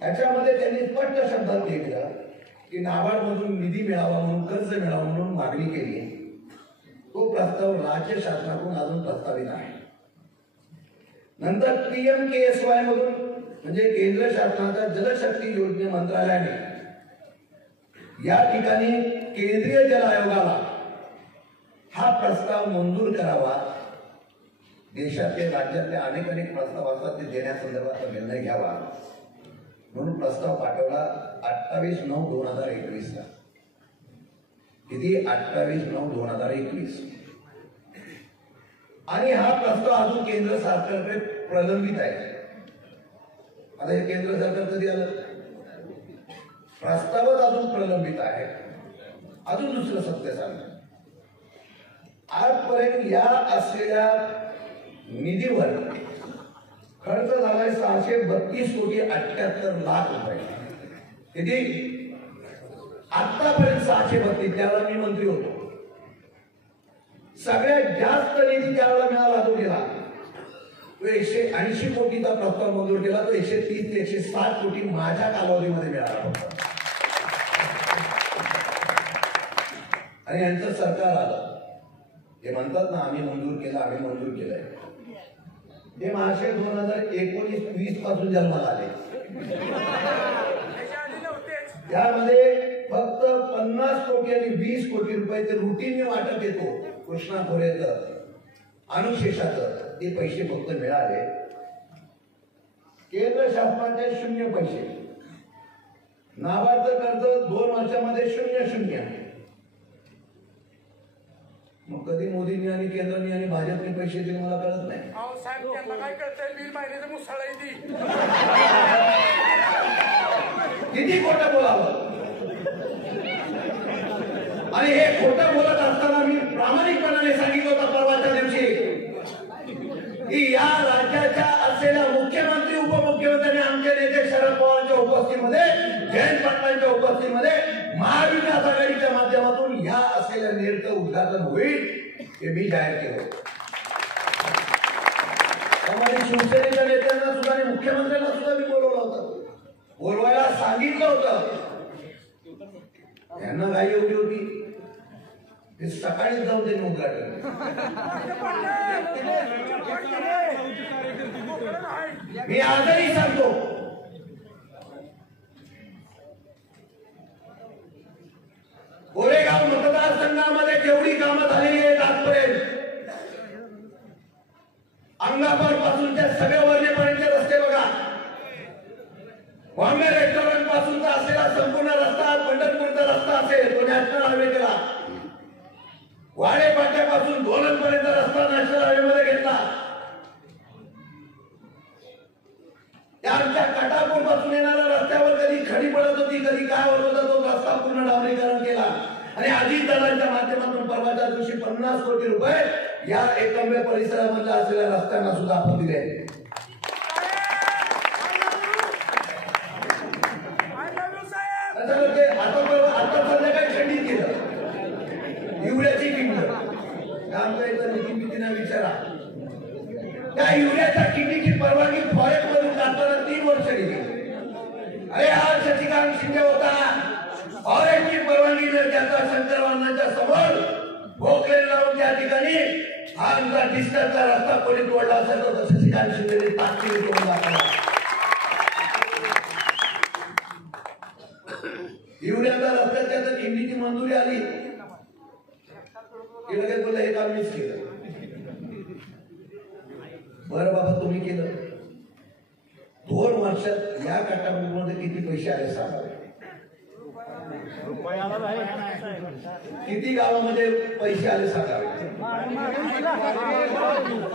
याच्यामध्ये त्यांनी स्पष्ट शब्दात लिहिलं की नाबार्ड मधून निधी मिळावा म्हणून, कर्ज मिळावा म्हणून मागणी केली. तो प्रस्ताव राज्य शासनाकडून अजून प्रस्तावित आहे. नंतर PMKSY मधून म्हणजे केंद्र शासनाच्या जलशक्ती योजने मंत्रालयाने या ठिकाणी केंद्रीय जल आयोगाला हा प्रस्ताव मंजूर करावा. देशातले राज्यातले अनेक प्रस्ताव असतात ते देण्यासंदर्भात निर्णय घ्यावा म्हणून प्रस्ताव पाठवला 28/9/2021 ला. किती? 28/9/2021. आणि हा प्रस्ताव अजून केंद्र सरकारकडे प्रलंबित आहे. आता हे केंद्र सरकार कधी आलं? प्रस्तावच अजून प्रलंबित आहे. अजून दुसरं सत्य सांगतो, आजपर्यंत या असलेल्या निधीवर खर्च झालाय 632,78,00,000 रुपये. किती? आतापर्यंत 632. त्यावेळेला मी मंत्री होतो. सगळ्यात जास्त निधी त्यावेळेला मिळाला तो गेला. तो 180 कोटीचा प्रस्ताव मंजूर केला. तो 130 ते 160 कोटी माझ्या कालावधीमध्ये मिळाला होता. आणि यांचं सरकार आलं. हे म्हणतात ना आम्ही मंजूर केलं, आम्ही मंजूर केलंय. हे महाशय 2019-20 पासून जन्माला आले. त्यामध्ये फक्त 50 कोटी आणि 20 कोटी रुपये ते रुटीनने वाटप येतो. कृष्णा खोरेचं अनुशेषाचं ते पैसे फक्त मिळाले. केंद्र शासनाचे 0 पैसे. नाबार्डचं कर्ज 2 वर्षामध्ये 0. मग कधी मोदींनी आणि केंद्राने आणि भाजपने पैसे दिले मला कळत नाही. किती खोटं बोलावं. आणि हे खोटं बोलत असताना मी प्रामाणिकपणाने सांगितलं होतं परवाच्या दिवशी की या राज्याच्या असलेल्या मुख्यमंत्री, उपमुख्यमंत्री, आमचे नेते शरद पवारांच्या उपस्थितीमध्ये, जयंत पाटलांच्या उपस्थितीमध्ये महाविकास आघाडीच्या माध्यमातून या असलेल्या नेरचं उद्घाटन होईल हे मी जाहीर केलं. त्यामध्ये शिवसेनेच्या नेत्यांना सुद्धा आणि मुख्यमंत्र्यांना सुद्धा मी बोलवलं होतं, बोलवायला सांगितलं होतं. यांना घाई एवढी होती ते सकाळीच जाऊ त्यांनी उद्घाटन. मी आजही सांगतो, कोरेगाव मतदारसंघामध्ये जेवढी कामं झालेली आहेत आजपर्यंत, अंगापूर पासूनच्या सगळ्या वर्णेपर्यंतचे रस्ते बघा, बॉम्बे रेस्टॉरंट पासूनचा असलेला संपूर्ण रस्ता, पंढरपूरचा रस्ता असेल तो नॅशनल हायवे केला, वाडेपाट्यापासून धोलनपर्यंत रस्ता नॅशनल हायवे मध्ये घेतला. आमच्या कटापूर पासून येणाऱ्या रस्त्यावर कधी खडी पडत होती, कधी काय होत होता, तो रस्ता पूर्ण डांबरीकरण केला. आणि अजितदादांच्या माध्यमातून परवाच्या दिवशी 50 कोटी रुपये या एकंदर परिसरामधल्या असलेल्या रस्त्यांना सुद्धा आपण दिले. आता संध्याकाळी खंडित केलं युरियाची किंमत. आमच्या इथं नितीन विचारा त्या युरियाच्या किमतीची परवानगी फॉरेस्ट मधून जाताना 3 वर्ष गेली. अरे हा शशिकांत शिंदे होता ऑरेंजची परवानगी त्याचा शंकरवानाच्या समोर भोकले लावून त्या ठिकाणी हा आमचा डिस्टरचा रस्ता कोणी तोडला असेल तर शशिकांत शिंदेने ताकदीने तोडून दाखवला. युरियाचा रस्त्याच्या तर खिंडीची मंजुरी आली की लगेच बोललं हे काम मीच केलं. बरं बाबा तुम्ही केलं. 2 वर्षात या काटामध्ये किती पैसे आले सांगा. किती गावामध्ये पैसे आले सांगावे.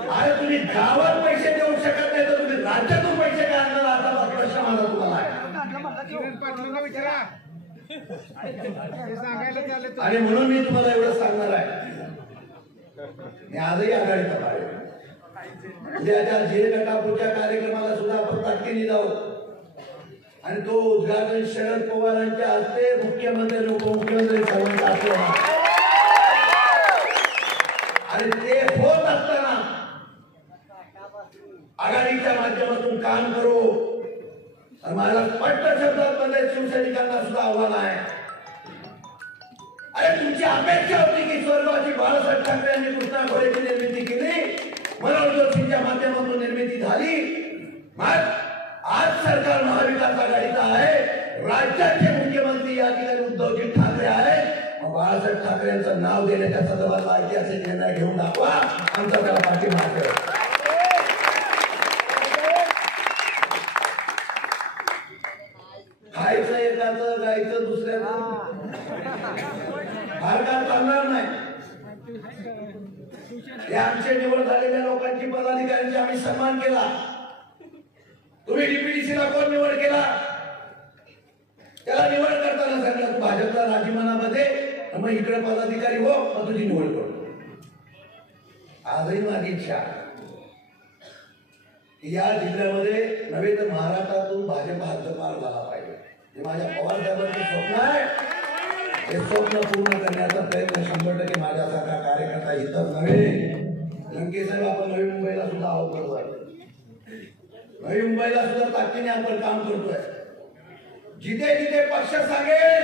अरे तुम्ही गावात पैसे देऊ शकत नाही तर तुम्ही राज्यातून पैसे काय आणणार असा प्रश्न माझा तुम्हाला आहे. आणि म्हणून मी तुम्हाला एवढं सांगणार आहे मी आजही आघाडीचा आहे. उद्याच्या जे गटापूरच्या कार्यक्रमाला सुद्धा आपण ताकदीने जाऊ आणि तो उद्घाटन शरद पवारांच्या हस्ते मुख्यमंत्री उपमुख्यमंत्री सर्वांच्या हस्ते आणि ते होत असताना आघाडीच्या माध्यमातून काम करू. आणि मला स्पष्ट शब्दात मध्ये शिवसैनिकांना सुद्धा आव्हान आहे. अरे तुमची अपेक्षा होती की स्वर्गवासी बाळासाहेब ठाकरे यांनी कृष्णा घोडेची निर्मिती केली, मनोहर जोशींच्या माध्यमातून निर्मिती झाली. मग आज सरकार महाविकास आघाडीचा आहे, राज्याचे मुख्यमंत्री या ठिकाणी उद्धवजी ठाकरे आहेत. मग बाळासाहेब ठाकरे यांचं नाव देण्याच्या संदर्भातला ऐतिहासिक निर्णय घेऊन दाखवा. आमचा त्याला पाठिंबा करा. खायचं एकाचं गायचं दुसऱ्याचं फार काय चालणार नाही. आमचे निवड झालेल्या लोकांची पदाधिकाऱ्यांची आम्ही सन्मान केला. तुम्ही डीपीडीसीला कोण निवड केला त्याला निवड करताना सांगितलं तू भाजपला राजीनामामध्ये मग इकडे पदाधिकारी हो मग तुझी निवड करतो. आजही माझी इच्छा या जिल्ह्यामध्ये नव्हे तर महाराष्ट्रातून भाजप हद्दपार झाला पाहिजे. हे माझ्या पवार साहेबांचं स्वप्न आहे. हे स्वप्न पूर्ण करण्याचा प्रयत्न 100% माझ्यासारखा कार्यकर्ता इथं नव्हे. लंकेश साहेब आपण नवी मुंबईला सुद्धा आहोत बरोबर. नवी मुंबईला सुद्धा ताकदीने आपण काम करतोय. जिथे जिथे पक्ष सांगेल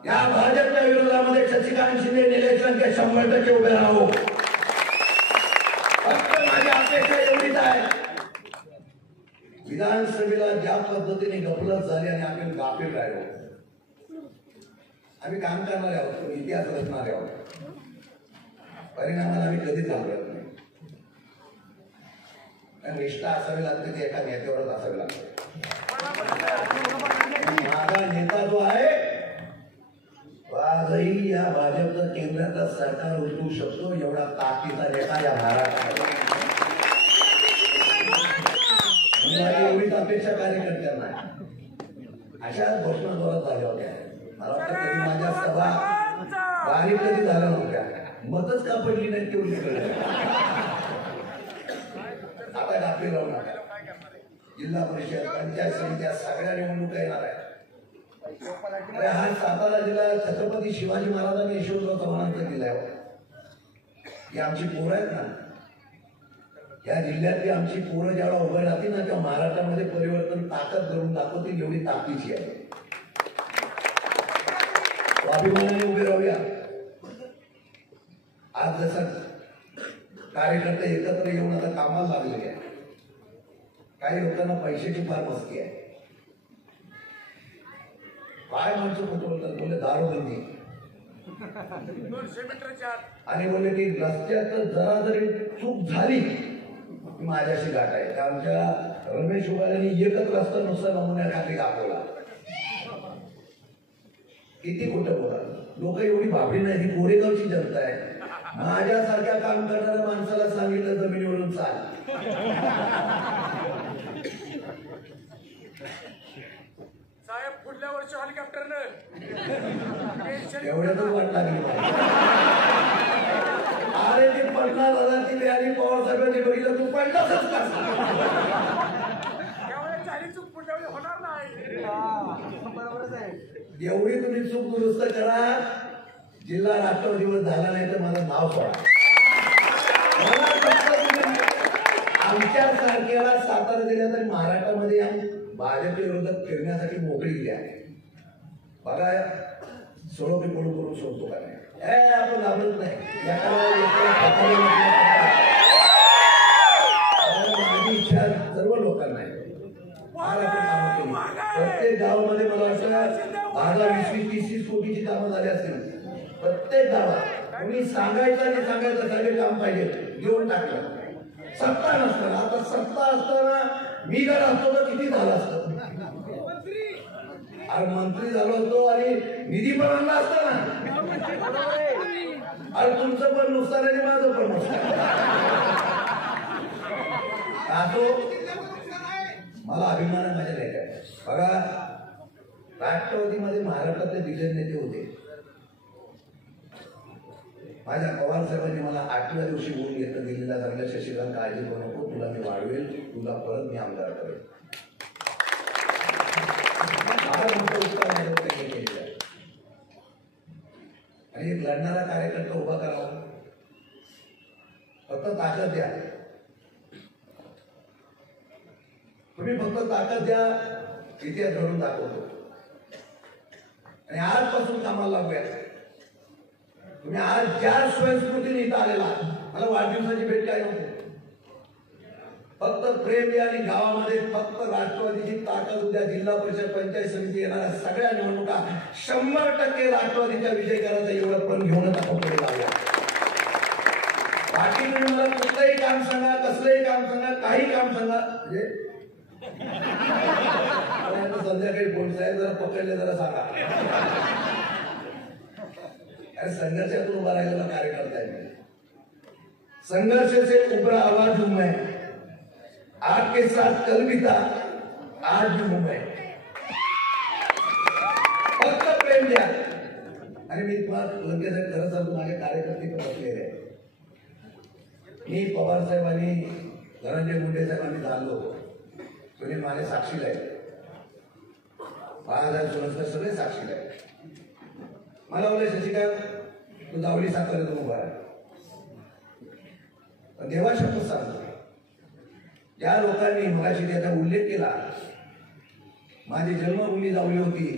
या भाजपच्या विरोधामध्ये शशिकांत शिंदे निलेश लंके 100% उभे राहू. फक्त माझी अपेक्षा एवढीच आहे विधानसभेला ज्या पद्धतीने गफलत झाली आणि आपण गाफील राहिलो. आम्ही काम करणारे आहोत, इतिहास रचणारे आहोत. परिणामाला आम्ही कधीच घाबरत नाही. निष्ठा असावी लागते ती एका नेत्यावरच असावी लागते. माझा नेता जो आहे आजही या भाजपचं केंद्राचं सरकार उचलू शकतो एवढा ताकदीचा नेता या महाराष्ट्रात. माझी एवढीच अपेक्षा कार्यकर्त्यांना आहे. अशाच घोषणा जोरात झाल्या होत्या. मला वाटतं कधी माझ्या सभा बारीक कधी झाल्या नव्हत्या. मतच का पडली नाही तेवढी कळलं. आता गाफील राहू नका. जिल्हा परिषद पंचायत समित्या सगळ्या निवडणुका येणार आहेत. हा सातारा जिल्हा छत्रपती शिवाजी महाराजांनी यशवंतराव चव्हाणांचा जिल्हा आहे. ही आमची पोरं आहेत ना. या जिल्ह्यातली आमची पोरं जेव्हा उभे राहतील ना तेव्हा महाराष्ट्रामध्ये परिवर्तन ताकद करून दाखवतील एवढी ताकदीची आहे. अभिमानाने उभे राहूया. आज जसं कार्यकर्ते एकत्र येऊन आता कामाला लागलेले आहे. काही लोकांना पैशाची फार मस्ती आहे. काय माणसं कुठं बोलतात बोलले दारूबंदी आणि बोलले की रस्त्यात जरा जरी चूक झाली माझ्याशी गाठ आहे. आमच्या रमेश उगाड्यांनी एकच रस्ता नुसता नमुन्याखाली दाखवला. किती खोटं बोला. लोक एवढी भाबडी नाही. ही कोरेगावची जनता आहे. माझ्यासारख्या काम करणाऱ्या माणसाला सांगितलं जमिनीवरून चाल. साहेब पुढल्या वर्षी हेलिकॉप्टरनं एवढ्यातच वाट लागली. अरे ती 50,000ची रॅली पवार साहेबांनी बघितलं तू 50च कसा. त्यावेळेस झाली चूक पुढल्या वेळी होणार नाही. बरोबरच आहे. एवढी तुम्ही चूक दुरुस्त करा. जिल्हा राष्ट्रवादीवर झाला नाही तर माझं नाव सोडा. मला फक्त तुम्ही आमच्यासारख्याला सातारा जिल्ह्यात आणि महाराष्ट्रामध्ये भाजपच्या विरोधात फिरण्यासाठी मोकळी दिली आहे. बघा सोडोकी पडू करून सोडतो का नाही, आपण घाबरत नाही. माझी इच्छा सर्व लोकांना आहे. प्रत्येक गावामध्ये मला वाटतं 20-30 कोटीची कामं झाली असतील. प्रत्येक गावात कोणी सांगायचं आणि सांगायचं सगळे काम पाहिजे घेऊन टाकलं. सत्ता नसताना, आता सत्ता असताना मी जर असतो तर किती झालं असतं. अरे मंत्री झालो होतो आणि निधी पण आणला असता ना. अरे तुमचं पण नुकसान आणि माझं पण नुकसान. मला अभिमान आहे माझ्या नेत्यात. बघा राष्ट्रवादीमध्ये महाराष्ट्रातले दिग्गज नेते होते. माझ्या पवार साहेबांनी मला 8व्या दिवशी बोलून घेतलं, दिल्लीला सांगितलं, शशिकांत काळजी करू नको, तुला मी वाढवेल, तुला परत मी आमदार करेल. आणि एक लढणारा कार्यकर्ता उभा करावा. फक्त ताकद द्या, तुम्ही फक्त ताकद द्या, इतिहास घडून दाखवतो. आणि आजपासून कामाला लागूया. तुम्ही आज ज्या स्वयंस्फूर्तीने इथं आलेला, मला वाढदिवसाची भेट काय नव्हती. फक्त प्रेम द्या आणि गावामध्ये फक्त राष्ट्रवादीची ताकद उद्या जिल्हा परिषद पंचायत समिती येणाऱ्या सगळ्या निवडणुका 100% राष्ट्रवादीच्या विजय करायचा एवढं पण घेऊनच आपण पुढे जाऊया. बाकी तुम्ही मला कुठलंही काम सांगा, कसलंही काम सांगा, काही काम सांगा, म्हणजे संध्याकाळी कोण साहेब जरा पकडले जरा सांगा. संघर्षातून उभा राहिलेला कार्यकर्ता आहे. संघर्ष से उभरा आवाज हूं मैं, आपके साथ कल भी था, आज भी हूं मैं. फक्त प्रेम द्या. आणि मी तुम्हाला लगेच खरं सांगतो, माझे कार्यकर्ते पण असलेले आहे. मी पवार साहेबांनी, धनंजय मुंडे साहेबांनी झालो, तुम्ही माझे साक्षीला आहे. बाळासाहेब सोनसकर सगळे साक्षीला आहे. मला बोलले शशिकांत तू जावली साताऱ्यातून उभा आहे, पण देवा शपथ सांगतो, ज्या लोकांनी मगाशी त्याचा उल्लेख केला, माझी जन्मभूमी जावली होती,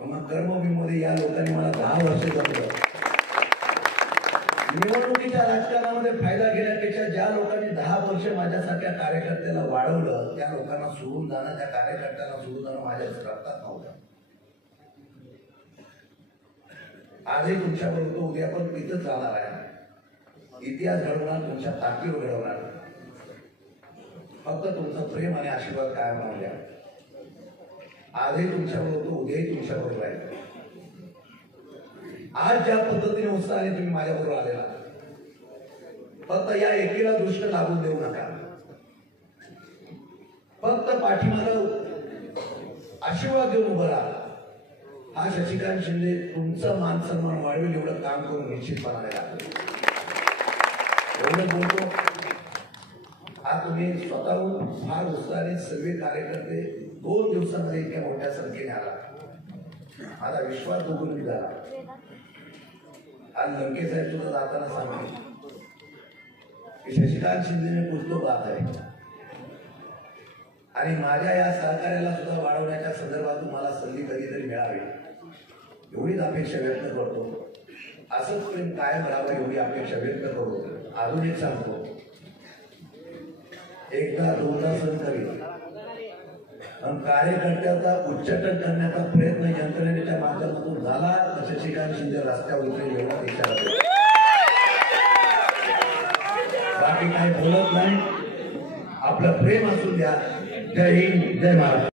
मग कर्मभूमीमध्ये या लोकांनी मला 10 वर्ष जगलं. निवडणुकीच्या राजकारणामध्ये फायदा घेण्यापेक्षा ज्या लोकांनी 10 वर्ष माझ्यासारख्या कार्यकर्त्याला वाढवलं, त्या लोकांना सोडून जाणं, त्या कार्यकर्त्यांना सोडून जाणं माझ्या रक्तात नव्हतं. आजही तुमच्याबरोबर तो उद्या पण इथंच राहणार आहे. इतिहास घडवणार, तुमच्या ताकदीवर घडवणार. फक्त तुमचं प्रेम आणि आशीर्वाद कायम राहू द्या. आजही तुमच्याबरोबर तो उद्याही तुमच्याबरोबर आहे. आज ज्या पद्धतीने उत्साहाने तुम्ही माझ्याबरोबर आलेला, फक्त या एकीला दृष्ट लागून देऊ नका. फक्त पाठीमागं आशीर्वाद देऊन उभं राहा. हा शशिकांत शिंदे तुमचा मान सन्मान वाढवेल एवढं काम करून निश्चितपणाने लागेल. एवढं बोलतो. हा तुम्ही स्वतःहून फार उत्साहाने सर्व कार्यकर्ते 2 दिवसांमध्ये इतक्या मोठ्या संख्येने आला. माझा विश्वास दुर्गुणित झाला. आज लंके साहेब सुद्धा जाताना सांगितलं की शशिकांत शिंदेने कुछ तो बात आहे. आणि माझ्या या सहकार्याला सुद्धा वाढवण्याच्या संदर्भात मला संधी कधीतरी मिळावी एवढीच अपेक्षा व्यक्त करतो. असंच प्रेम कायम राहावं एवढी अपेक्षा व्यक्त करतो. अजून एक सांगतो, एकदा 2दा सण करील, कार्यकर्त्याचा उच्चाटन करण्याचा प्रयत्न यंत्रणेच्या माध्यमातून झाला तर शशिकांत शिंदे रस्त्यावर उतरेल एवढा इशारा देतो. बाकी काही बोलत नाही. आपलं प्रेम असू द्या. जय हिंद, जय महाराष्ट्र.